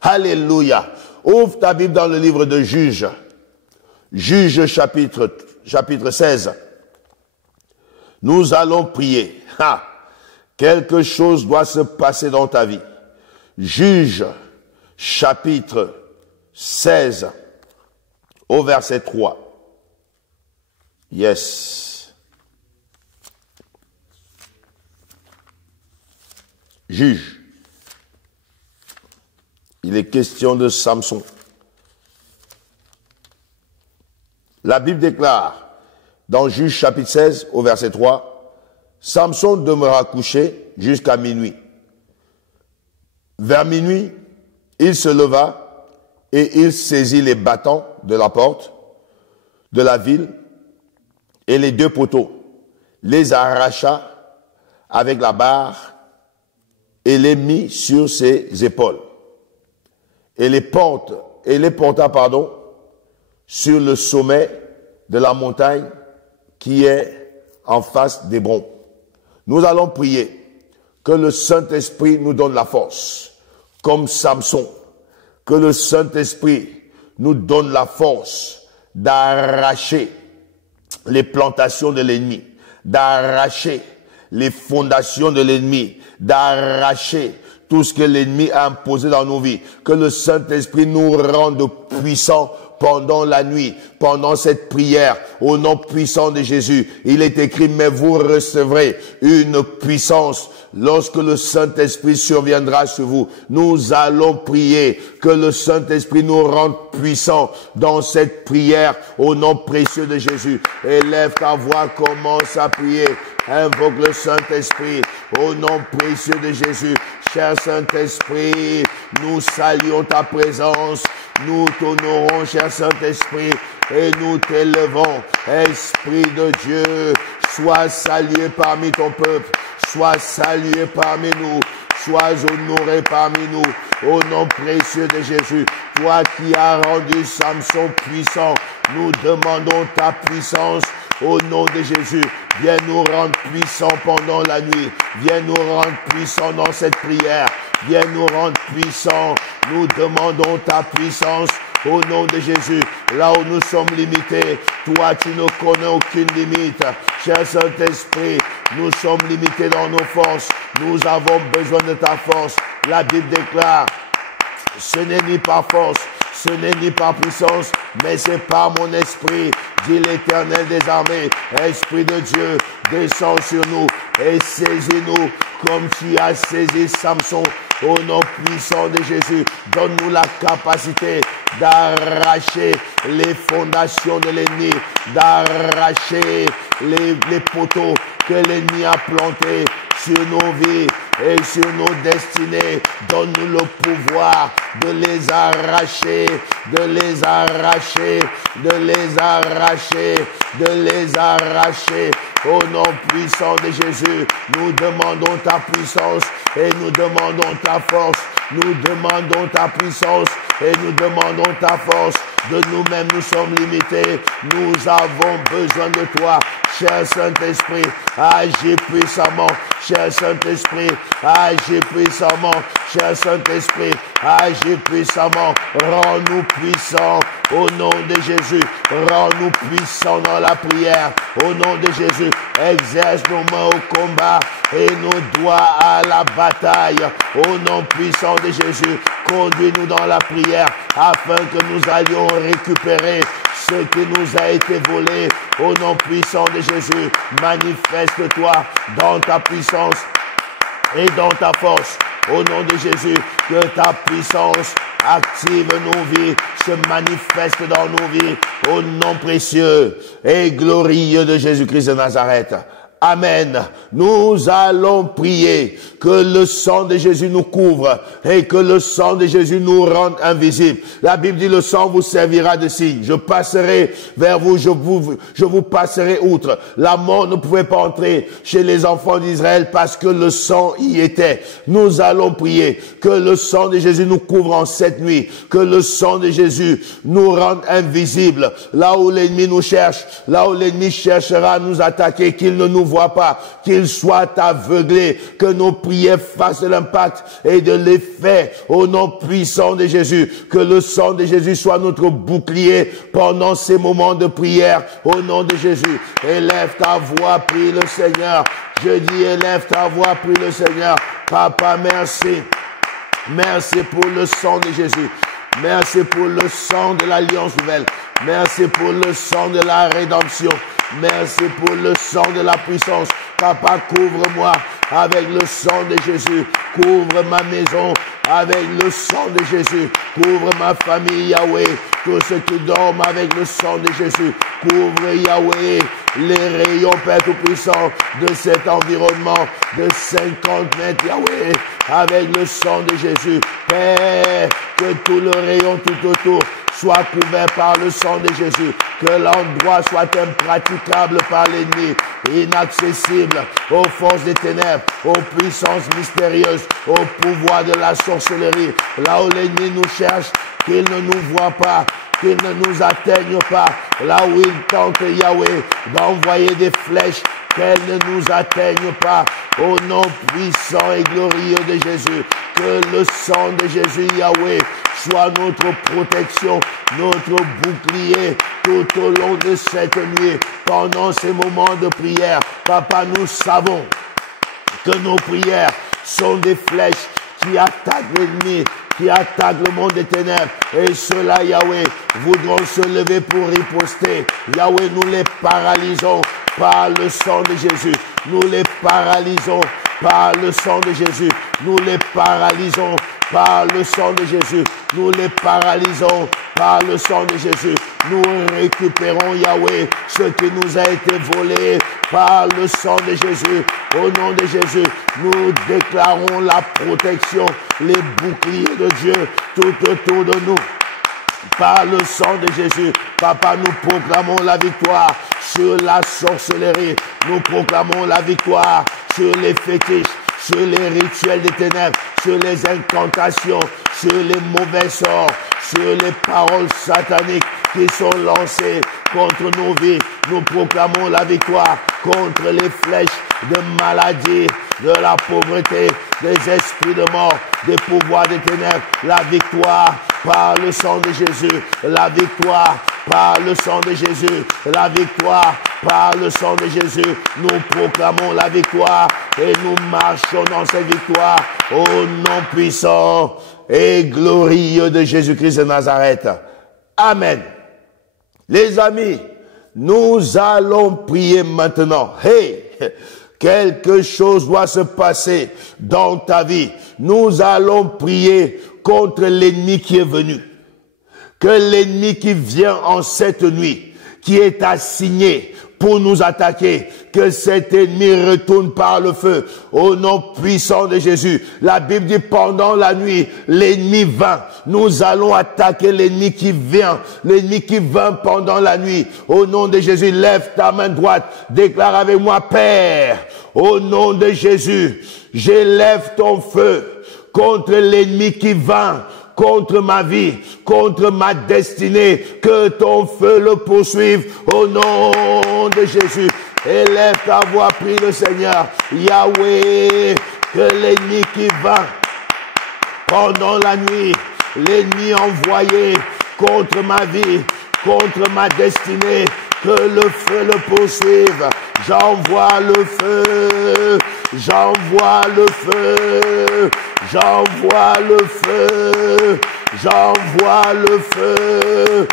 Alléluia. Ouvre ta Bible dans le livre de Juges. Juges chapitre 16. Nous allons prier. Quelque chose doit se passer dans ta vie. Juges chapitre 16 au verset 3. Yes. Juge. Il est question de Samson. La Bible déclare dans Juges chapitre 16 au verset 3, Samson demeura couché jusqu'à minuit. Vers minuit, il se leva et il saisit les battants de la porte de la ville et les deux poteaux, les arracha avec la barre et les mit sur ses épaules et les porta sur le sommet de la montagne qui est en face d'Hébron. Nous allons prier que le Saint-Esprit nous donne la force, comme Samson, que le Saint-Esprit nous donne la force d'arracher les plantations de l'ennemi, d'arracher les fondations de l'ennemi, d'arracher tout ce que l'ennemi a imposé dans nos vies. Que le Saint-Esprit nous rende puissants pendant la nuit, pendant cette prière, au nom puissant de Jésus. Il est écrit, mais vous recevrez une puissance lorsque le Saint-Esprit surviendra sur vous. Nous allons prier que le Saint-Esprit nous rende puissants dans cette prière au nom précieux de Jésus. Élève ta voix, commence à prier. Invoque le Saint-Esprit au nom précieux de Jésus. Cher Saint-Esprit, nous saluons ta présence. Nous t'honorons, cher Saint-Esprit, et nous t'élevons. Esprit de Dieu, sois salué parmi ton peuple. Sois salué parmi nous. Sois honoré parmi nous. Au nom précieux de Jésus, toi qui as rendu Samson puissant, nous demandons ta puissance. Au nom de Jésus, viens nous rendre puissants pendant la nuit. Viens nous rendre puissants dans cette prière. Viens nous rendre puissants. Nous demandons ta puissance. Au nom de Jésus, là où nous sommes limités, toi tu ne connais aucune limite. Cher Saint-Esprit, nous sommes limités dans nos forces. Nous avons besoin de ta force. La Bible déclare, ce n'est ni par force, ce n'est ni par puissance, mais c'est par mon esprit, dit l'Éternel des armées. Esprit de Dieu, descends sur nous et saisis-nous comme tu as saisi Samson. Au nom puissant de Jésus, donne-nous la capacité d'arracher les fondations de l'ennemi, d'arracher les poteaux que l'ennemi a plantés sur nos vies et sur nos destinées. Donne-nous le pouvoir de les arracher, de les arracher, de les arracher, de les arracher. Au nom puissant de Jésus, nous demandons ta puissance et nous demandons ta force. Nous demandons ta puissance et nous demandons ta force. De nous-mêmes, nous sommes limités. Nous avons besoin de toi. Cher Saint-Esprit, agis puissamment. Cher Saint-Esprit, agis puissamment. Cher Saint-Esprit, agis puissamment. Rends-nous puissants au nom de Jésus. Rends-nous puissants dans la prière. Au nom de Jésus, exerce nos mains au combat et nos doigts à la bataille. Au nom puissant de Jésus, conduis-nous dans la prière afin que nous allions récupérer ce qui nous a été volé. Au nom puissant de Jésus, manifeste-toi dans ta puissance et dans ta force. Au nom de Jésus, que ta puissance active nos vies, se manifeste dans nos vies. Au nom précieux et glorieux de Jésus-Christ de Nazareth. Amen. Nous allons prier que le sang de Jésus nous couvre et que le sang de Jésus nous rende invisibles. La Bible dit, le sang vous servira de signe. Je passerai vers vous, je vous passerai outre. La mort ne pouvait pas entrer chez les enfants d'Israël parce que le sang y était. Nous allons prier que le sang de Jésus nous couvre en cette nuit, que le sang de Jésus nous rende invisibles. Là où l'ennemi nous cherche, là où l'ennemi cherchera à nous attaquer, qu'il ne nous voit pas, qu'il soit aveuglé, que nos prières fassent de l'impact et de l'effet au nom puissant de Jésus, que le sang de Jésus soit notre bouclier pendant ces moments de prière au nom de Jésus. Élève ta voix, prie le Seigneur. Je dis, élève ta voix, prie le Seigneur. Papa, merci. Merci pour le sang de Jésus. Merci pour le sang de l'Alliance nouvelle. Merci pour le sang de la rédemption. Merci pour le sang de la puissance. Papa, couvre-moi avec le sang de Jésus. Couvre ma maison avec le sang de Jésus. Couvre ma famille, Yahweh. Tous ceux qui dorment avec le sang de Jésus. Couvre, Yahweh, les rayons, Père Tout-Puissant, de cet environnement de 50 mètres, Yahweh, avec le sang de Jésus. Père, que tout le rayon tout autour soit couvert par le sang de Jésus. Que l'endroit soit impraticable par l'ennemi, inaccessible aux forces des ténèbres, aux puissances mystérieuses, au pouvoir de la sorcellerie. Là où l'ennemi nous cherche, qu'il ne nous voit pas, qu'il ne nous atteigne pas. Là où il tente, Yahweh, d'envoyer des flèches, qu'elles ne nous atteignent pas. Au nom puissant et glorieux de Jésus, que le sang de Jésus, Yahweh, soit notre protection, notre bouclier tout au long de cette nuit, pendant ces moments de prière. Papa, nous savons que nos prières sont des flèches qui attaquent l'ennemi, qui attaquent le monde des ténèbres. Et ceux-là, Yahweh, voudront se lever pour riposter. Yahweh, nous les paralysons par le sang de Jésus. Nous les paralysons par le sang de Jésus. Nous les paralysons par le sang de Jésus. Nous les paralysons par le sang de Jésus. Nous récupérons, Yahweh, ce qui nous a été volé par le sang de Jésus. Au nom de Jésus, nous déclarons la protection, les boucliers de Dieu tout autour de nous. Par le sang de Jésus, Papa, nous proclamons la victoire sur la sorcellerie. Nous proclamons la victoire sur les fétiches, sur les rituels des ténèbres, sur les incantations, sur les mauvais sorts, sur les paroles sataniques qui sont lancées contre nos vies. Nous proclamons la victoire contre les flèches de maladie, de la pauvreté, des esprits de mort, des pouvoirs des ténèbres. La victoire par le sang de Jésus. La victoire par le sang de Jésus. La victoire par le sang de Jésus. Nous proclamons la victoire et nous marchons dans cette victoire au nom puissant et glorieux de Jésus-Christ de Nazareth. Amen. Les amis, nous allons prier maintenant. Hey! Quelque chose doit se passer dans ta vie. Nous allons prier contre l'ennemi qui est venu. Que l'ennemi qui vient en cette nuit, qui est assigné pour nous attaquer, que cet ennemi retourne par le feu. Au nom puissant de Jésus. La Bible dit pendant la nuit, l'ennemi vint. Nous allons attaquer l'ennemi qui vient. L'ennemi qui vint pendant la nuit. Au nom de Jésus, lève ta main droite. Déclare avec moi, Père, au nom de Jésus, j'élève ton feu contre l'ennemi qui vint, contre ma vie, contre ma destinée, que ton feu le poursuive au nom de Jésus. Élève ta voix, prie le Seigneur. Yahweh, que l'ennemi qui va pendant la nuit, l'ennemi envoyé contre ma vie, contre ma destinée, que le feu le poursuive. J'envoie le feu, j'envoie le feu, j'envoie le feu, j'envoie le feu.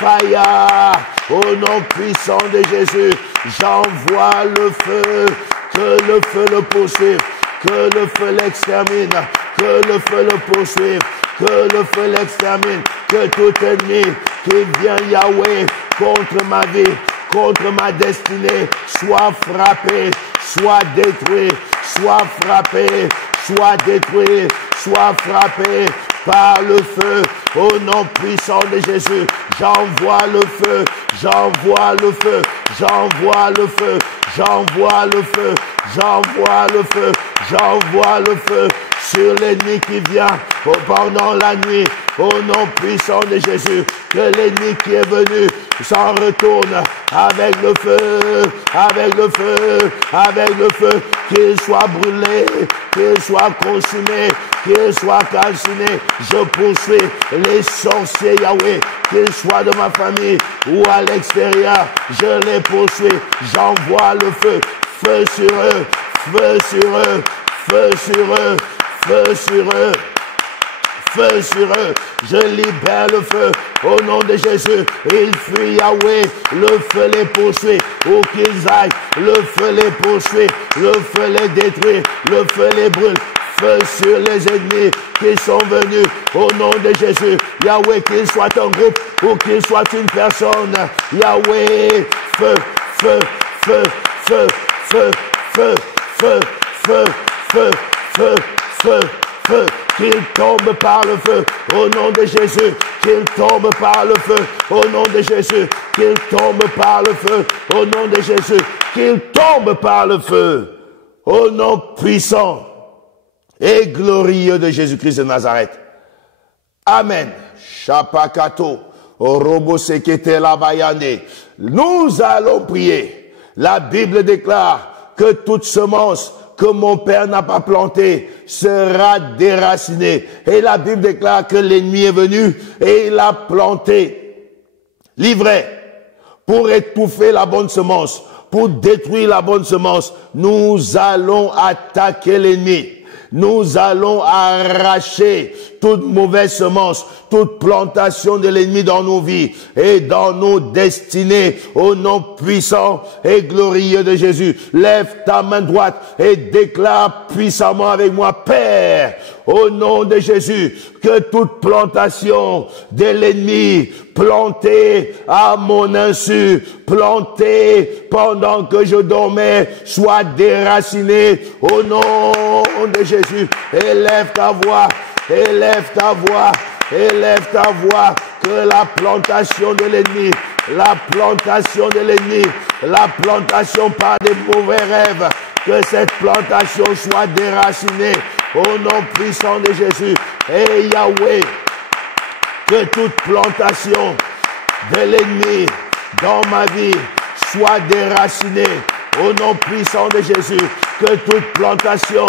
Fire. Au nom puissant de Jésus, j'envoie le feu. Que le feu le poursuive. Que le feu l'extermine. Que le feu le poursuive. Que le feu l'extermine. Que tout ennemi qui vient, Yahweh, contre ma vie, contre ma destinée, soit frappé, soit détruit, soit frappé, soit détruit, soit frappé par le feu. Au nom puissant de Jésus, j'envoie le feu, j'envoie le feu, j'envoie le feu, j'envoie le feu, j'envoie le feu, j'envoie le feu sur l'ennemi qui vient pendant la nuit. Au nom puissant de Jésus, que l'ennemi qui est venu s'en retourne avec le feu, avec le feu, avec le feu, qu'il soit brûlé, qu'il soit consumé, qu'il soit calciné. Je poursuis les sorciers, Yahweh, qu'ils soient de ma famille ou à l'extérieur, je les poursuis. J'envoie le feu, feu sur eux, feu sur eux, feu sur eux, feu sur eux. Feu sur eux, je libère le feu au nom de Jésus. Ils fuient, Yahweh, le feu les poursuit. Où qu'ils aillent, le feu les poursuit, le feu les détruit, le feu les brûle. Feu sur les ennemis qui sont venus au nom de Jésus. Yahweh, qu'ils soient un groupe ou qu'ils soient une personne. Yahweh, feu, feu, feu, feu, feu, feu, feu, feu, feu, feu, feu, feu. Qu'il tombe par le feu, au nom de Jésus. Qu'il tombe par le feu, au nom de Jésus. Qu'il tombe par le feu, au nom de Jésus. Qu'il tombe par le feu, au nom puissant et glorieux de Jésus-Christ de Nazareth. Amen. Chapakato, Orobo Sekete Labayane. Nous allons prier. La Bible déclare que toute semence que mon Père n'a pas planté sera déraciné. Et la Bible déclare que l'ennemi est venu et il a planté l'ivraie pour étouffer la bonne semence, pour détruire la bonne semence. Nous allons attaquer l'ennemi. Nous allons arracher toute mauvaise semence, toute plantation de l'ennemi dans nos vies et dans nos destinées. Au nom puissant et glorieux de Jésus, lève ta main droite et déclare puissamment avec moi: Père, au nom de Jésus, que toute plantation de l'ennemi plantée à mon insu, plantée pendant que je dormais, soit déracinée au nom de Jésus. Élève ta voix, élève ta voix, élève ta voix, que la plantation de l'ennemi, la plantation de l'ennemi, la plantation par des mauvais rêves, que cette plantation soit déracinée au nom puissant de Jésus. Et Yahweh, que toute plantation de l'ennemi dans ma vie soit déracinée au nom puissant de Jésus. Que toute plantation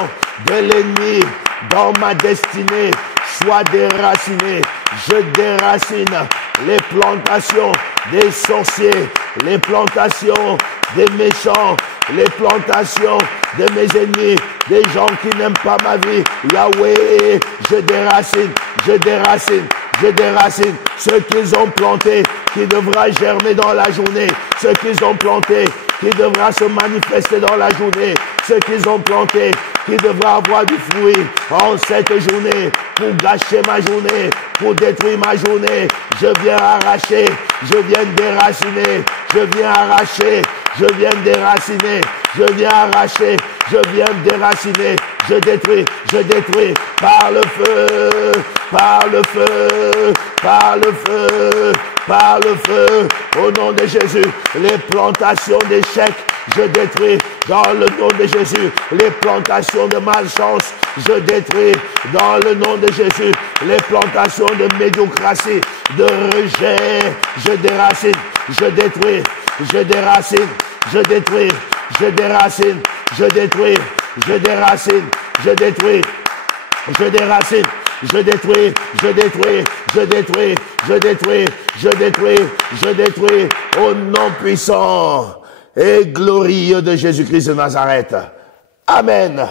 de l'ennemi dans ma destinée soit déracinée. Je déracine les plantations des sorciers, les plantations des méchants, les plantations de mes ennemis, des gens qui n'aiment pas ma vie. Yahweh, je déracine, je déracine, je déracine ce qu'ils ont planté, qui devra germer dans la journée, ce qu'ils ont planté, qui devra se manifester dans la journée, ce qu'ils ont planté, qui devra avoir du fruit en cette journée, pour gâcher ma journée, pour détruire ma journée. Je viens arracher, je viens déraciner, je viens arracher, je viens déraciner, je viens arracher, je viens déraciner, je détruis par le feu, par le feu, par le feu, par le feu, au nom de Jésus. Les plantations d'échecs, je détruis dans le nom de Jésus. Les plantations de malchance, je détruis dans le nom de Jésus. Les plantations de médiocratie, de rejet, je déracine, je détruis, je déracine, je détruis, je déracine, je détruis, je déracine, je détruis, je déracine, je détruis, je détruis, je détruis, je détruis, je détruis, je détruis, au nom puissant et glorieux de Jésus-Christ de Nazareth. Amen.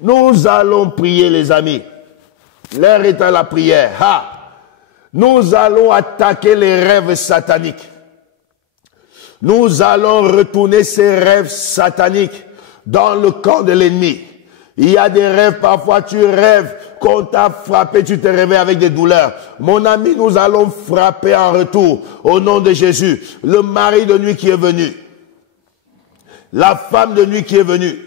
Nous allons prier, les amis. L'heure est à la prière. Nous allons attaquer les rêves sataniques. Nous allons retourner ces rêves sataniques dans le camp de l'ennemi. Il y a des rêves, parfois tu rêves qu'on t'a frappé, tu te réveilles avec des douleurs. Mon ami, nous allons frapper en retour au nom de Jésus. Le mari de nuit qui est venu, la femme de nuit qui est venue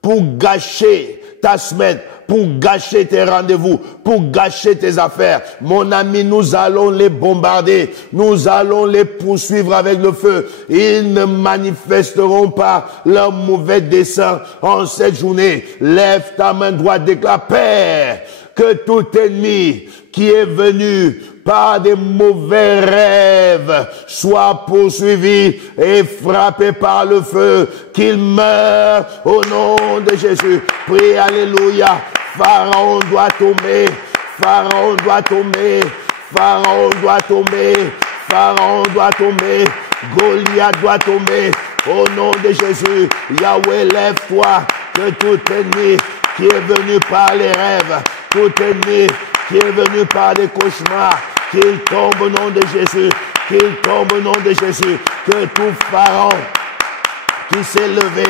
pour gâcher ta semaine, pour gâcher tes rendez-vous, pour gâcher tes affaires. Mon ami, nous allons les bombarder. Nous allons les poursuivre avec le feu. Ils ne manifesteront pas leur mauvais dessein en cette journée. Lève ta main droite, déclare, Père, que tout ennemi qui est venu par des mauvais rêves soit poursuivi et frappé par le feu, qu'il meure au nom de Jésus. Prie, alléluia. Pharaon doit tomber, Pharaon doit tomber, Pharaon doit tomber, Pharaon doit tomber, Goliath doit tomber, au nom de Jésus. Yahweh, lève-toi, que tout ennemi qui est venu par les rêves, tout ennemi qui est venu par des cauchemars, qu'il tombe au nom de Jésus, qu'il tombe au nom de Jésus, que tout Pharaon qui s'est levé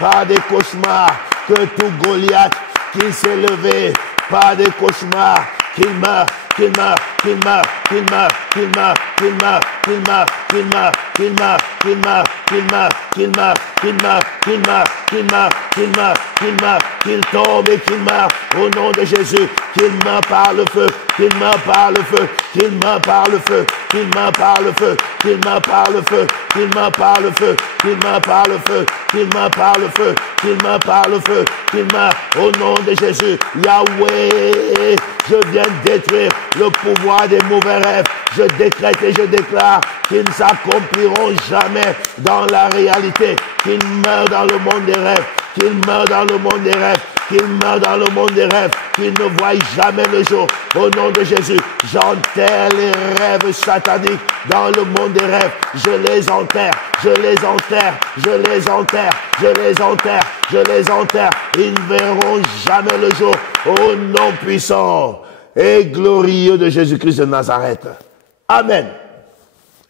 par des cauchemars, que tout Goliath qui s'est levé par des cauchemars, qu'il meurt, qu'il meurt, qu'il meurt, qu'il meurt, qu'il meurt, qu'il meurt, qu'il meurt, qu'il meurt, qu'il meurt, qu'il meurt, qu'il meurt, qu'il meurt, qu'il meurt, qu'il meurt, qu'il meurt, qu'il meurt, qu'il meurt, qu'il tombe et qu'il meurt au nom de Jésus, qu'il meurt par le feu, qu'il meurt par le feu, qu'il meurt par le feu, qu'il meurt par le feu, qu'il meurt par le feu, qu'il meurt par le feu, qu'il meurt par le feu, qu'il meurt par le feu, qu'il meurt par le feu, qu'il meurt au nom de Jésus. Yahweh, je viens détruire le pouvoir des mauvais rêves. Je décrète et je déclare qu'ils ne s'accompliront jamais dans la réalité, qu'ils meurent dans le monde des rêves, qu'ils meurent dans le monde des rêves, qu'ils meurent dans le monde des rêves, qu'ils ne voient jamais le jour. Au nom de Jésus, j'enterre les rêves sataniques dans le monde des rêves. Je les enterre, je les enterre, je les enterre, je les enterre, je les enterre. Ils ne verront jamais le jour. Au nom puissant et glorieux de Jésus-Christ de Nazareth. Amen.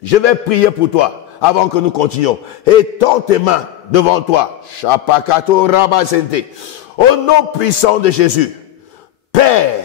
Je vais prier pour toi avant que nous continuions. Étends tes mains devant toi. Chapakato Rabasente. Au nom puissant de Jésus, Père,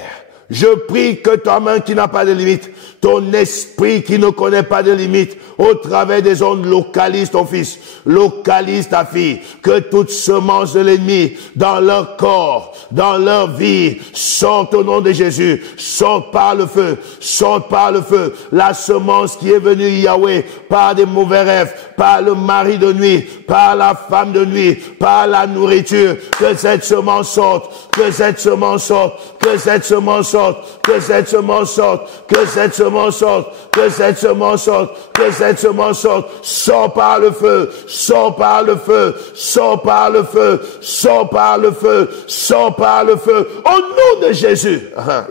je prie que ta main qui n'a pas de limite, ton esprit qui ne connaît pas de limite, au travers des ondes, localise ton fils, localise ta fille, que toute semence de l'ennemi dans leur corps, dans leur vie, sorte au nom de Jésus, sorte par le feu, sorte par le feu, la semence qui est venue, Yahweh, par des mauvais rêves, par le mari de nuit, par la femme de nuit, par la nourriture, que cette semence sorte, que cette semence sorte, que cette semence sorte, que cette semence sorte, que cette semence sorte, que cette semence sorte, que cette semence sorte, sort par le feu, sort par le feu, sort par le feu, sort par le feu, sort par le feu, au nom de Jésus.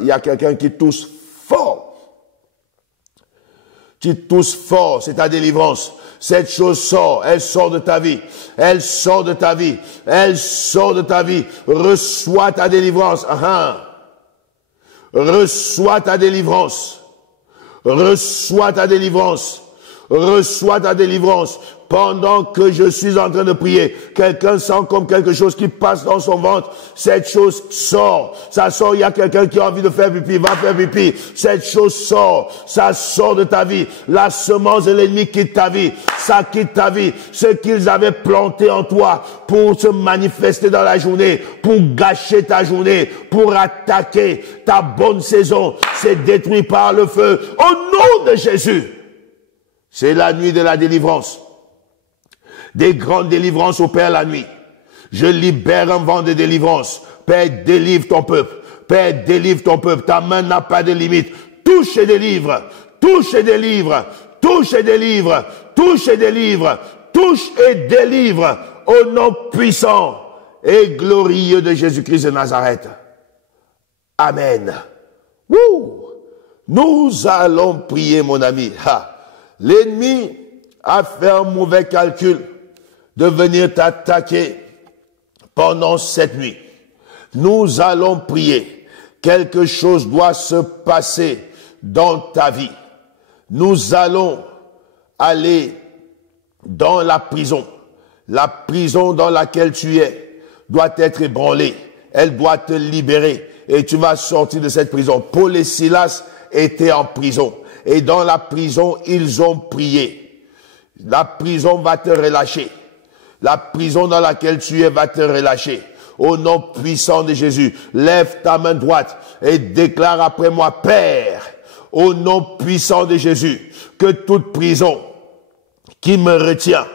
Il y a quelqu'un qui tousse fort. Tu tousses fort, c'est ta délivrance. Cette chose sort, elle sort de ta vie, elle sort de ta vie, elle sort de ta vie. Reçois ta délivrance. Reçois ta délivrance. Reçois ta délivrance. Reçois ta délivrance. Pendant que je suis en train de prier, quelqu'un sent comme quelque chose qui passe dans son ventre. Cette chose sort. Ça sort, il y a quelqu'un qui a envie de faire pipi, va faire pipi. Cette chose sort. Ça sort de ta vie. La semence de l'ennemi quitte ta vie. Ça quitte ta vie. Ce qu'ils avaient planté en toi pour se manifester dans la journée, pour gâcher ta journée, pour attaquer ta bonne saison, c'est détruit par le feu. Au nom de Jésus. C'est la nuit de la délivrance. Des grandes délivrances opèrent la nuit. Je libère un vent de délivrance. Père, délivre ton peuple. Père, délivre ton peuple. Ta main n'a pas de limite. Touche et délivre. Touche et délivre. Touche et délivre. Touche et délivre. Touche et délivre. Au nom puissant et glorieux de Jésus-Christ de Nazareth. Amen. Wouh! Nous allons prier, mon ami. L'ennemi a fait un mauvais calcul de venir t'attaquer pendant cette nuit. Nous allons prier. Quelque chose doit se passer dans ta vie. Nous allons aller dans la prison. La prison dans laquelle tu es doit être ébranlée. Elle doit te libérer et tu vas sortir de cette prison. Paul et Silas étaient en prison et dans la prison, ils ont prié. La prison va te relâcher. La prison dans laquelle tu es va te relâcher. Au nom puissant de Jésus, lève ta main droite et déclare après moi, Père, au nom puissant de Jésus, que toute prison qui me retient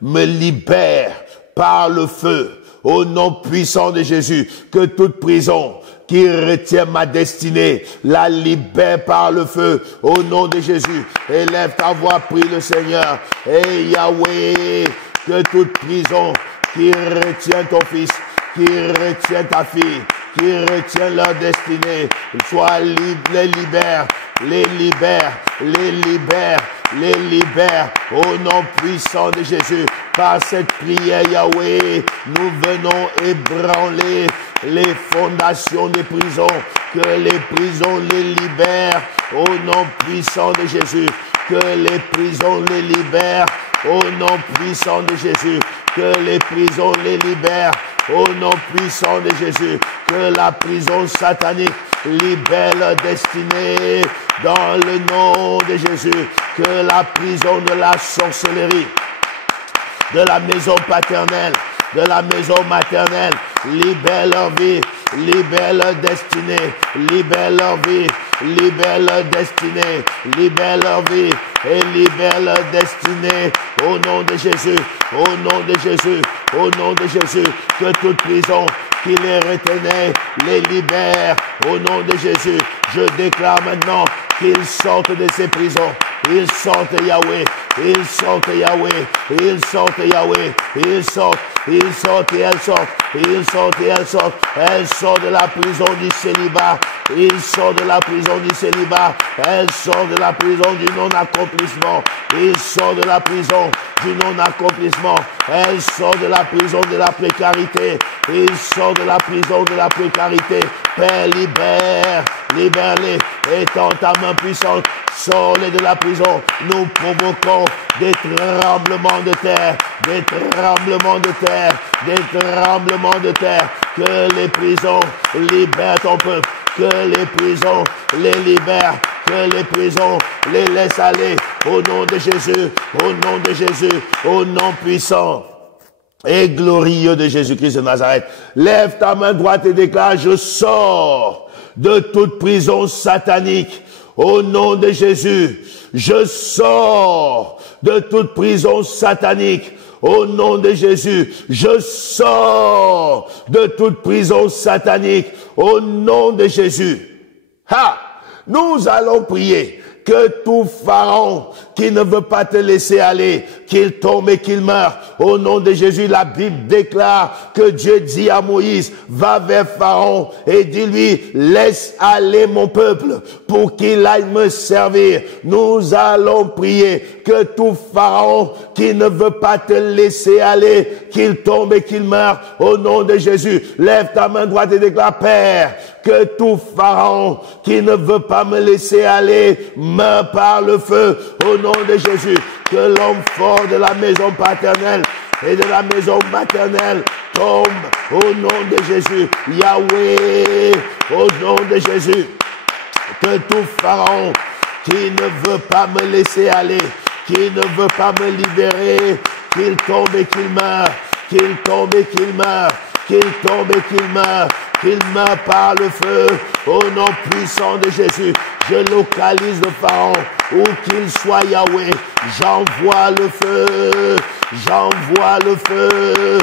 me libère par le feu. Au nom puissant de Jésus, que toute prison qui retient ma destinée la libère par le feu. Au nom de Jésus, élève ta voix, prie le Seigneur. Et Yahweh, que toute prison qui retient ton fils, qui retient ta fille, qui retient leur destinée, soit libre, les libère, les libère, les libère, les libère, au nom puissant de Jésus. Par cette prière, Yahweh, nous venons ébranler les fondations des prisons, que les prisons les libèrent, au nom puissant de Jésus, que les prisons les libèrent, au nom puissant de Jésus, que les prisons les libèrent, au nom puissant de Jésus, que la prison satanique libère leur destinée, dans le nom de Jésus, que la prison de la sorcellerie, de la maison paternelle, de la maison maternelle, libère leur vie, libère leur destinée, libère leur vie, libère leur destinée, libère leur vie et libère leur destinée, au nom de Jésus, au nom de Jésus, au nom de Jésus, que toute prison qui les retenait les libère, au nom de Jésus. Je déclare maintenant qu'ils sortent de ces prisons. Ils sortent Yahweh, ils sortent Yahweh, ils sortent Yahweh, ils sortent et elles sortent, ils sortent et elles sortent de la prison du célibat, ils sortent de la prison du célibat, elles sortent de la prison du non-accomplissement, ils sortent de la prison du non-accomplissement, elles sortent de la prison de la précarité, ils sortent de la prison de la précarité. Père, libère, libère-les, étends ta main puissante, sors-les de la prison. Nous provoquons des tremblements de terre, des tremblements de terre, des tremblements de terre. Que les prisons libèrent ton peuple, que les prisons les libèrent, que les prisons les laissent aller. Au nom de Jésus, au nom de Jésus, au nom puissant et glorieux de Jésus-Christ de Nazareth. Lève ta main droite et déclare, je sors de toute prison satanique. Au nom de Jésus, je sors de toute prison satanique. Au nom de Jésus, je sors de toute prison satanique. Au nom de Jésus. Nous allons prier que tout pharaon qui ne veut pas te laisser aller, qu'il tombe et qu'il meure. Au nom de Jésus, la Bible déclare que Dieu dit à Moïse, va vers Pharaon et dis-lui, laisse aller mon peuple pour qu'il aille me servir. Nous allons prier que tout pharaon qui ne veut pas te laisser aller, qu'il tombe et qu'il meure. Au nom de Jésus, lève ta main droite et déclare, Père, que tout pharaon qui ne veut pas me laisser aller meurt par le feu. Au nom de Jésus, que l'homme fort de la maison paternelle et de la maison maternelle tombe. Au nom de Jésus, Yahweh, au nom de Jésus, que tout pharaon qui ne veut pas me laisser aller, qui ne veut pas me libérer, qu'il tombe et qu'il meure, qu'il tombe et qu'il meure, qu'il tombe et qu'il meure, qu'il meurt par le feu. Au nom puissant de Jésus, je localise le pharaon, où qu'il soit Yahweh, j'envoie le feu, j'envoie le feu,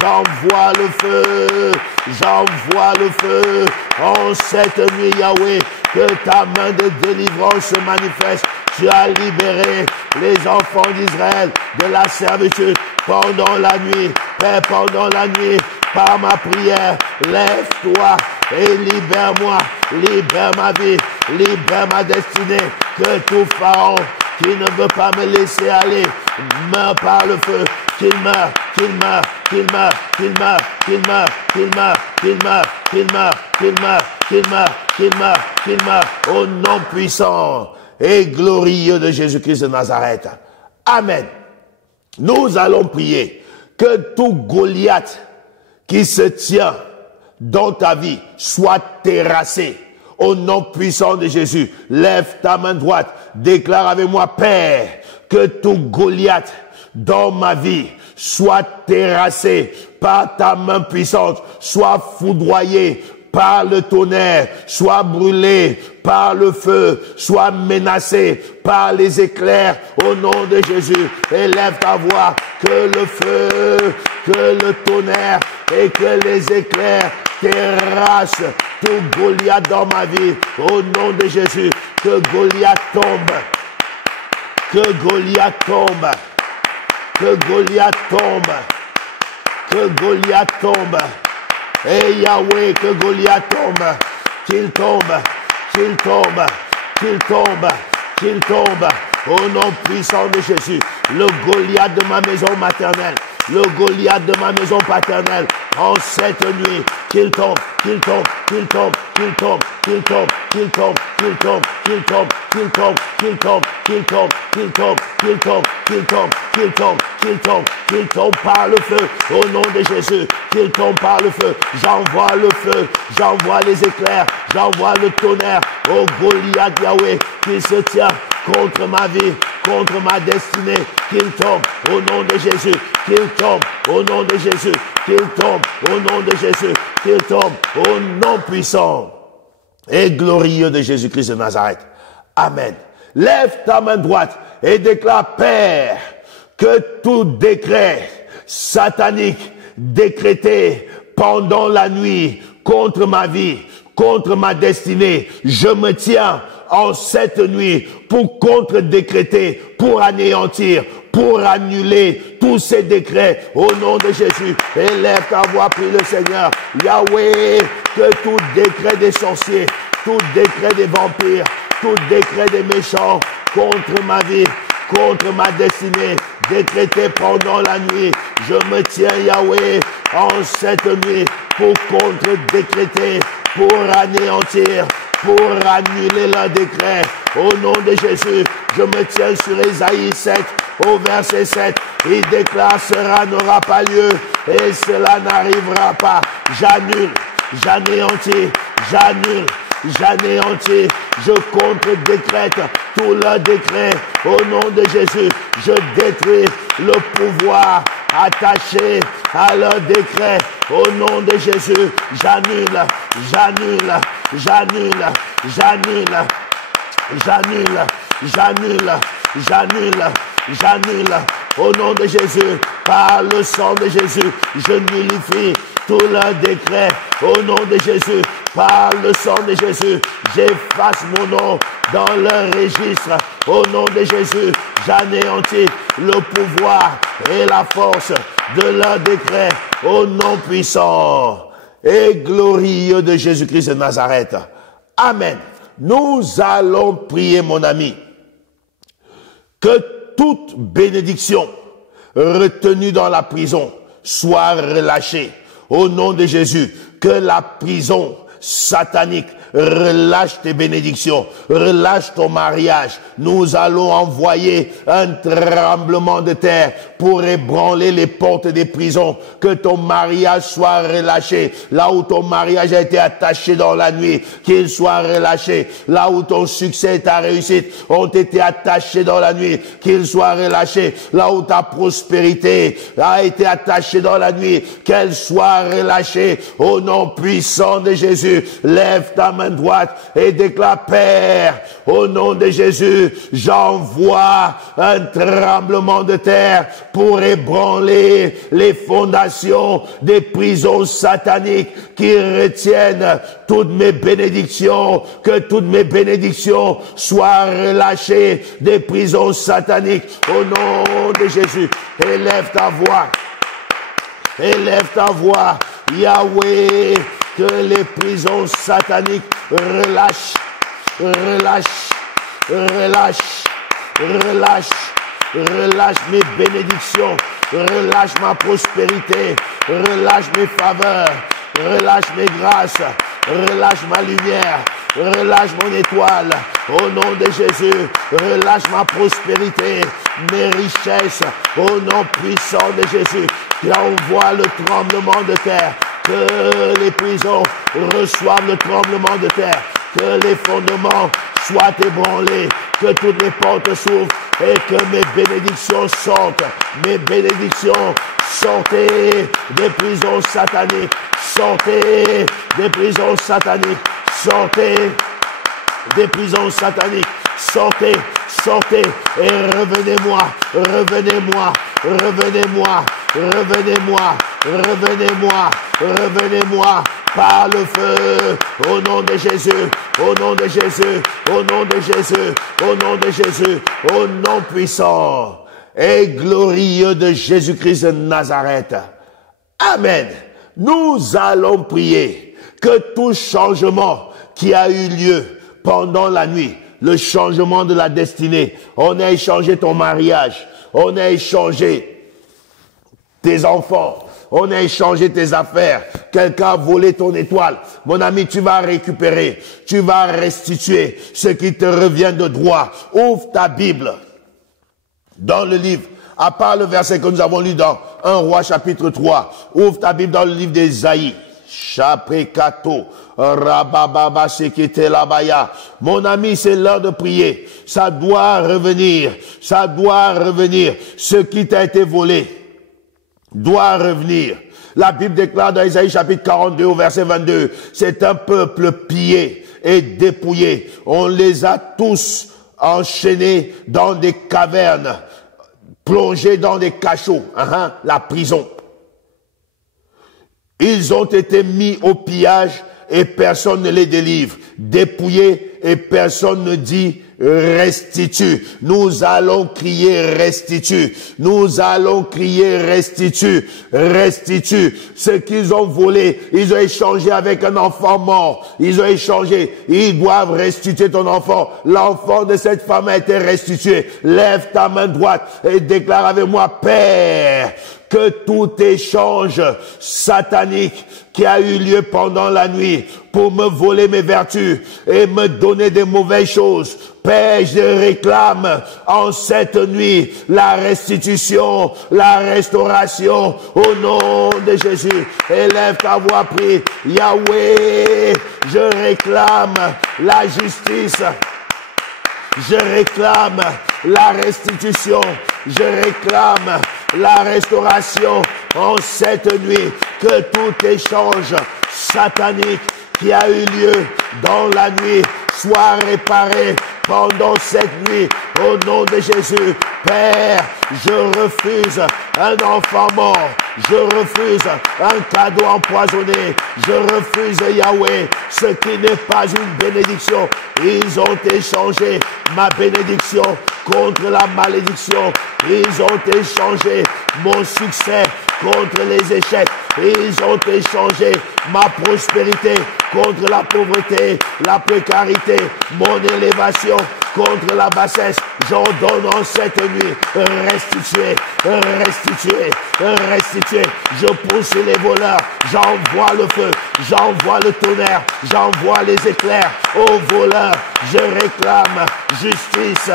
j'envoie le feu, j'envoie le feu. En cette nuit, Yahweh, que ta main de délivrance se manifeste. Tu as libéré les enfants d'Israël de la servitude pendant la nuit. Père, pendant la nuit, par ma prière, lève-toi et libère-moi, libère ma vie, libère ma destinée. Que tout pharaon qui ne veut pas me laisser aller meurt par le feu, qu'il meure, qu'il meure, qu'il meure, qu'il meure, qu'il meure, qu'il meure, qu'il meure, qu'il meure, qu'il meure, qu'il meure, qu'il meure, qu'il meure, au nom puissant et glorieux de Jésus-Christ de Nazareth. Amen. Nous allons prier que tout Goliath qui se tient dans ta vie soit terrassé. Au nom puissant de Jésus, lève ta main droite, déclare avec moi, Père, que tout Goliath dans ma vie soit terrassé par ta main puissante, soit foudroyé par le tonnerre, soit brûlé par le feu, soit menacé par les éclairs, au nom de Jésus. Élève ta voix, que le feu, que le tonnerre et que les éclairs terrassent tout Goliath dans ma vie, au nom de Jésus. Que Goliath tombe, que Goliath tombe, que Goliath tombe, que Goliath tombe. Et Yahweh, que Goliath tombe, qu'il tombe, qu'il tombe, qu'il tombe, qu'il tombe. Au nom puissant de Jésus, le Goliath de ma maison maternelle, le Goliath de ma maison paternelle, en cette nuit, qu'il tombe, qu'il tombe, qu'il tombe, qu'il tombe, qu'il tombe, qu'il tombe, qu'il tombe, qu'il tombe, qu'il tombe, qu'il tombe, qu'il tombe, qu'il tombe, qu'il tombe, qu'il tombe, qu'il tombe, qu'il tombe, qu'il tombe par le feu, au nom de Jésus, qu'il tombe par le feu. J'envoie le feu, j'envoie les éclairs, j'envoie le tonnerre au Goliath Yahweh qui se tient contre ma vie, contre ma destinée, qu'il tombe au nom de Jésus, qu'il tombe au nom de Jésus, qu'il tombe au nom de Jésus, qu'il tombe au nom puissant et glorieux de Jésus-Christ de Nazareth. Amen. Lève ta main droite et déclare, Père, que tout décret satanique décrété pendant la nuit contre ma vie, contre ma destinée, je me tiens en cette nuit pour contre-décréter, pour anéantir, pour annuler tous ces décrets au nom de Jésus. Élève ta voix, prie le Seigneur. Yahweh, que tout décret des sorciers, tout décret des vampires, tout décret des méchants contre ma vie, contre ma destinée, décrété pendant la nuit, je me tiens, Yahweh, en cette nuit pour contre-décréter, pour anéantir, pour annuler le décret. Au nom de Jésus, je me tiens sur Ésaïe 7, au verset 7. Il déclare, cela n'aura pas lieu et cela n'arrivera pas. J'annule, j'anéantis, j'annule, j'anéantis, je contre-décrète tout le décret. Au nom de Jésus, je détruis le pouvoir attaché à leur décret. Au nom de Jésus, j'annule, j'annule, j'annule, j'annule, j'annule, j'annule, j'annule, j'annule. Au nom de Jésus, par le sang de Jésus, je nullifie tout leur décret. Au nom de Jésus, par le sang de Jésus, j'efface mon nom dans leur registre. Au nom de Jésus, j'anéantis le pouvoir et la force de leur décret. Au nom puissant et glorieux de Jésus-Christ de Nazareth. Amen. Nous allons prier, mon ami, que toute bénédiction retenue dans la prison soit relâchée. Au nom de Jésus, que la prison satanique relâche tes bénédictions, relâche ton mariage. Nous allons envoyer un tremblement de terre pour ébranler les portes des prisons, que ton mariage soit relâché. Là où ton mariage a été attaché dans la nuit, qu'il soit relâché. Là où ton succès et ta réussite ont été attachés dans la nuit, qu'il soit relâché. Là où ta prospérité a été attachée dans la nuit, qu'elle soit relâchée. Au nom puissant de Jésus, lève ta main droite et déclare, Père, au nom de Jésus, j'envoie un tremblement de terre pour ébranler les fondations des prisons sataniques qui retiennent toutes mes bénédictions, que toutes mes bénédictions soient relâchées des prisons sataniques. Au nom de Jésus, élève ta voix, élève ta voix, Yahweh, que les prisons sataniques relâchent, relâchent, relâchent, relâchent, relâchent mes bénédictions, relâche ma prospérité, relâche mes faveurs, relâche mes grâces, relâche ma lumière, relâche mon étoile, au nom de Jésus, relâche ma prospérité, mes richesses, au nom puissant de Jésus, qui envoie le tremblement de terre, que les prisons reçoivent le tremblement de terre, que les fondements soient ébranlés, que toutes les portes s'ouvrent et que mes bénédictions sortent, mes bénédictions, sortez des prisons sataniques, sortez des prisons sataniques, sortez des prisons sataniques, sortez, sortez et revenez-moi, revenez-moi, revenez-moi, revenez-moi, revenez-moi, revenez-moi par le feu, au nom de Jésus, au nom de Jésus, au nom de Jésus, au nom de Jésus, au nom puissant et glorieux de Jésus-Christ de Nazareth. Amen. Nous allons prier que tout changement qui a eu lieu pendant la nuit, le changement de la destinée, on a échangé ton mariage, on a échangé tes enfants, on a échangé tes affaires, quelqu'un a volé ton étoile. Mon ami, tu vas récupérer, tu vas restituer ce qui te revient de droit. Ouvre ta Bible dans le livre, à part le verset que nous avons lu dans 1 Roi chapitre 3, ouvre ta Bible dans le livre d'Ésaïe. Chaprekato, Rabababa, Sekete Labaya. Mon ami, c'est l'heure de prier. Ça doit revenir. Ça doit revenir. Ce qui t'a été volé doit revenir. La Bible déclare dans Ésaïe chapitre 42 au verset 22, c'est un peuple pillé et dépouillé. On les a tous enchaînés dans des cavernes, plongés dans des cachots, la prison. Ils ont été mis au pillage et personne ne les délivre. Dépouillés et personne ne dit restitue. Nous allons crier restitue. Nous allons crier restitue. Restitue. Ce qu'ils ont volé, ils ont échangé avec un enfant mort. Ils ont échangé. Ils doivent restituer ton enfant. L'enfant de cette femme a été restitué. Lève ta main droite et déclare avec moi, Père, que tout échange satanique qui a eu lieu pendant la nuit pour me voler mes vertus et me donner des mauvaises choses, Père, je réclame en cette nuit la restitution, la restauration au nom de Jésus. Élève ta voix, prie. Yahweh, je réclame la justice. Je réclame la restitution. Je réclame la restauration en cette nuit. Que tout échange satanique qui a eu lieu dans la nuit soit réparé pendant cette nuit. Au nom de Jésus, Père, je refuse un enfant mort. Je refuse un cadeau empoisonné. Je refuse, Yahweh, ce qui n'est pas une bénédiction. Ils ont échangé ma bénédiction contre la malédiction. Ils ont échangé mon succès contre les échecs. Ils ont échangé ma prospérité contre la pauvreté, la précarité, mon élévation contre la bassesse. J'ordonne en cette nuit, restituer, restituer, restituer. Je pousse les voleurs, j'envoie le feu, j'envoie le tonnerre, j'envoie les éclairs aux voleurs. Je réclame justice,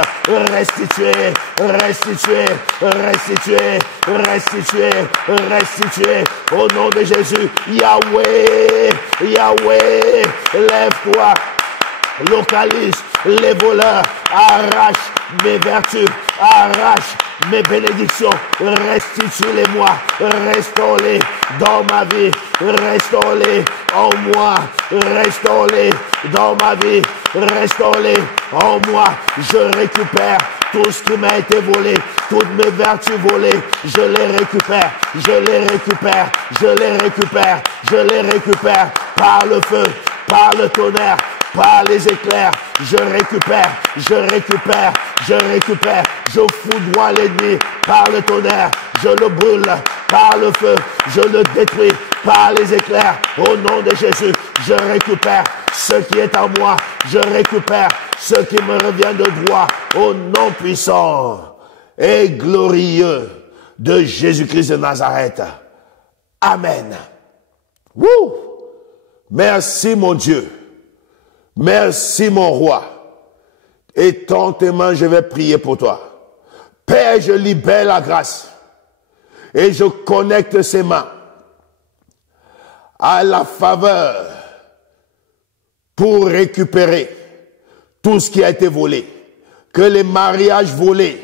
restituer, restituer, restituer, restituer, restituer. Au nom de Jésus, Yahweh, Yahweh, lève-toi. Localise les voleurs, arrache mes vertus, arrache mes bénédictions, restitue-les-moi, restaure-les dans ma vie, restaure-les en moi, restaure-les dans ma vie, restaure-les en moi. Je récupère tout ce qui m'a été volé, toutes mes vertus volées, je les récupère, je les récupère, je les récupère, je les récupère par le feu, par le tonnerre, par les éclairs. Je récupère, je récupère, je récupère, je foudroie l'ennemi par le tonnerre, je le brûle par le feu, je le détruis par les éclairs. Au nom de Jésus, je récupère ce qui est en moi, je récupère ce qui me revient de droit, au nom puissant et glorieux de Jésus-Christ de Nazareth. Amen. Wouh! Merci mon Dieu. Merci mon roi. Étends tes mains, je vais prier pour toi. Père, je libère la grâce. Et je connecte ces mains à la faveur pour récupérer tout ce qui a été volé. Que les mariages volés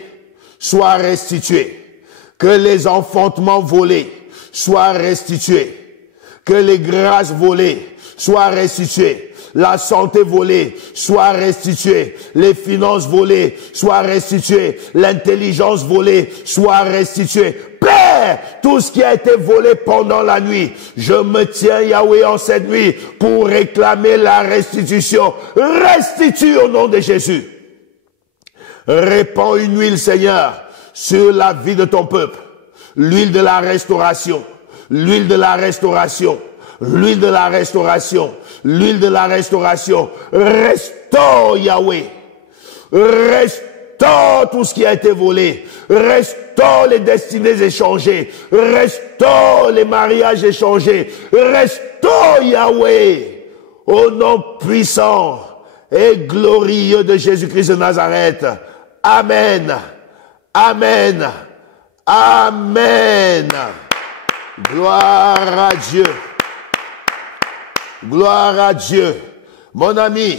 soient restitués. Que les enfantements volés soient restitués. Que les grâces volées soient restituées. La santé volée soit restituée. Les finances volées soient restituées. L'intelligence volée soit restituée. Père, tout ce qui a été volé pendant la nuit, je me tiens, Yahweh, en cette nuit pour réclamer la restitution. Restitue au nom de Jésus. Répands une huile, Seigneur, sur la vie de ton peuple. L'huile de la restauration. L'huile de la restauration. L'huile de la restauration. L'huile de la restauration. Restaure, Yahweh. Restaure tout ce qui a été volé. Restaure les destinées échangées. Restaure les mariages échangés. Restaure, Yahweh. Au nom puissant et glorieux de Jésus-Christ de Nazareth. Amen. Amen. Amen. Gloire à Dieu. Gloire à Dieu. Mon ami,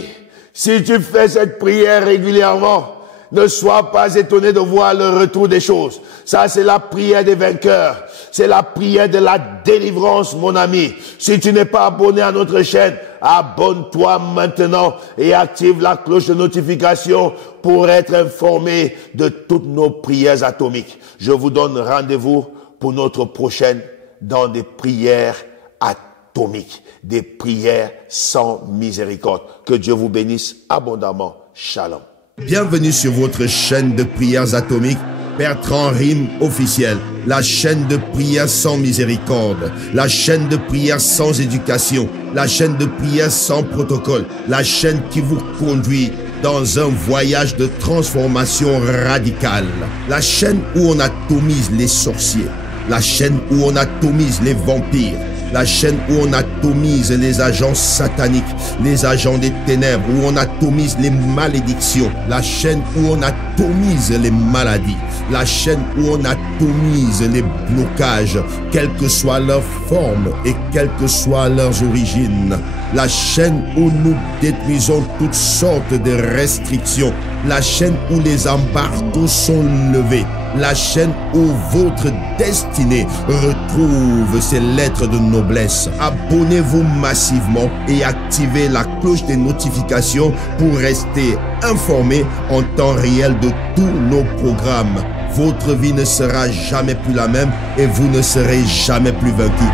si tu fais cette prière régulièrement, ne sois pas étonné de voir le retour des choses. Ça, c'est la prière des vainqueurs. C'est la prière de la délivrance, mon ami. Si tu n'es pas abonné à notre chaîne, abonne-toi maintenant et active la cloche de notification pour être informé de toutes nos prières atomiques. Je vous donne rendez-vous pour notre prochaine dans des prières atomiques, des prières sans miséricorde. Que Dieu vous bénisse abondamment. Shalom. Bienvenue sur votre chaîne de prières atomiques, Bertrand Rim officiel, la chaîne de prières sans miséricorde, la chaîne de prières sans éducation, la chaîne de prières sans protocole, la chaîne qui vous conduit dans un voyage de transformation radicale, la chaîne où on atomise les sorciers, la chaîne où on atomise les vampires, la chaîne où on atomise les agents sataniques, les agents des ténèbres, où on atomise les malédictions, la chaîne où on atomise les maladies, la chaîne où on atomise les blocages, quelle que soit leur forme et quelles que soient leurs origines, la chaîne où nous détruisons toutes sortes de restrictions, la chaîne où les embargos sont levés, la chaîne où votre destinée retrouve ses lettres de noblesse. Abonnez-vous massivement et activez la cloche des notifications pour rester informé en temps réel de tous nos programmes. Votre vie ne sera jamais plus la même et vous ne serez jamais plus vaincu.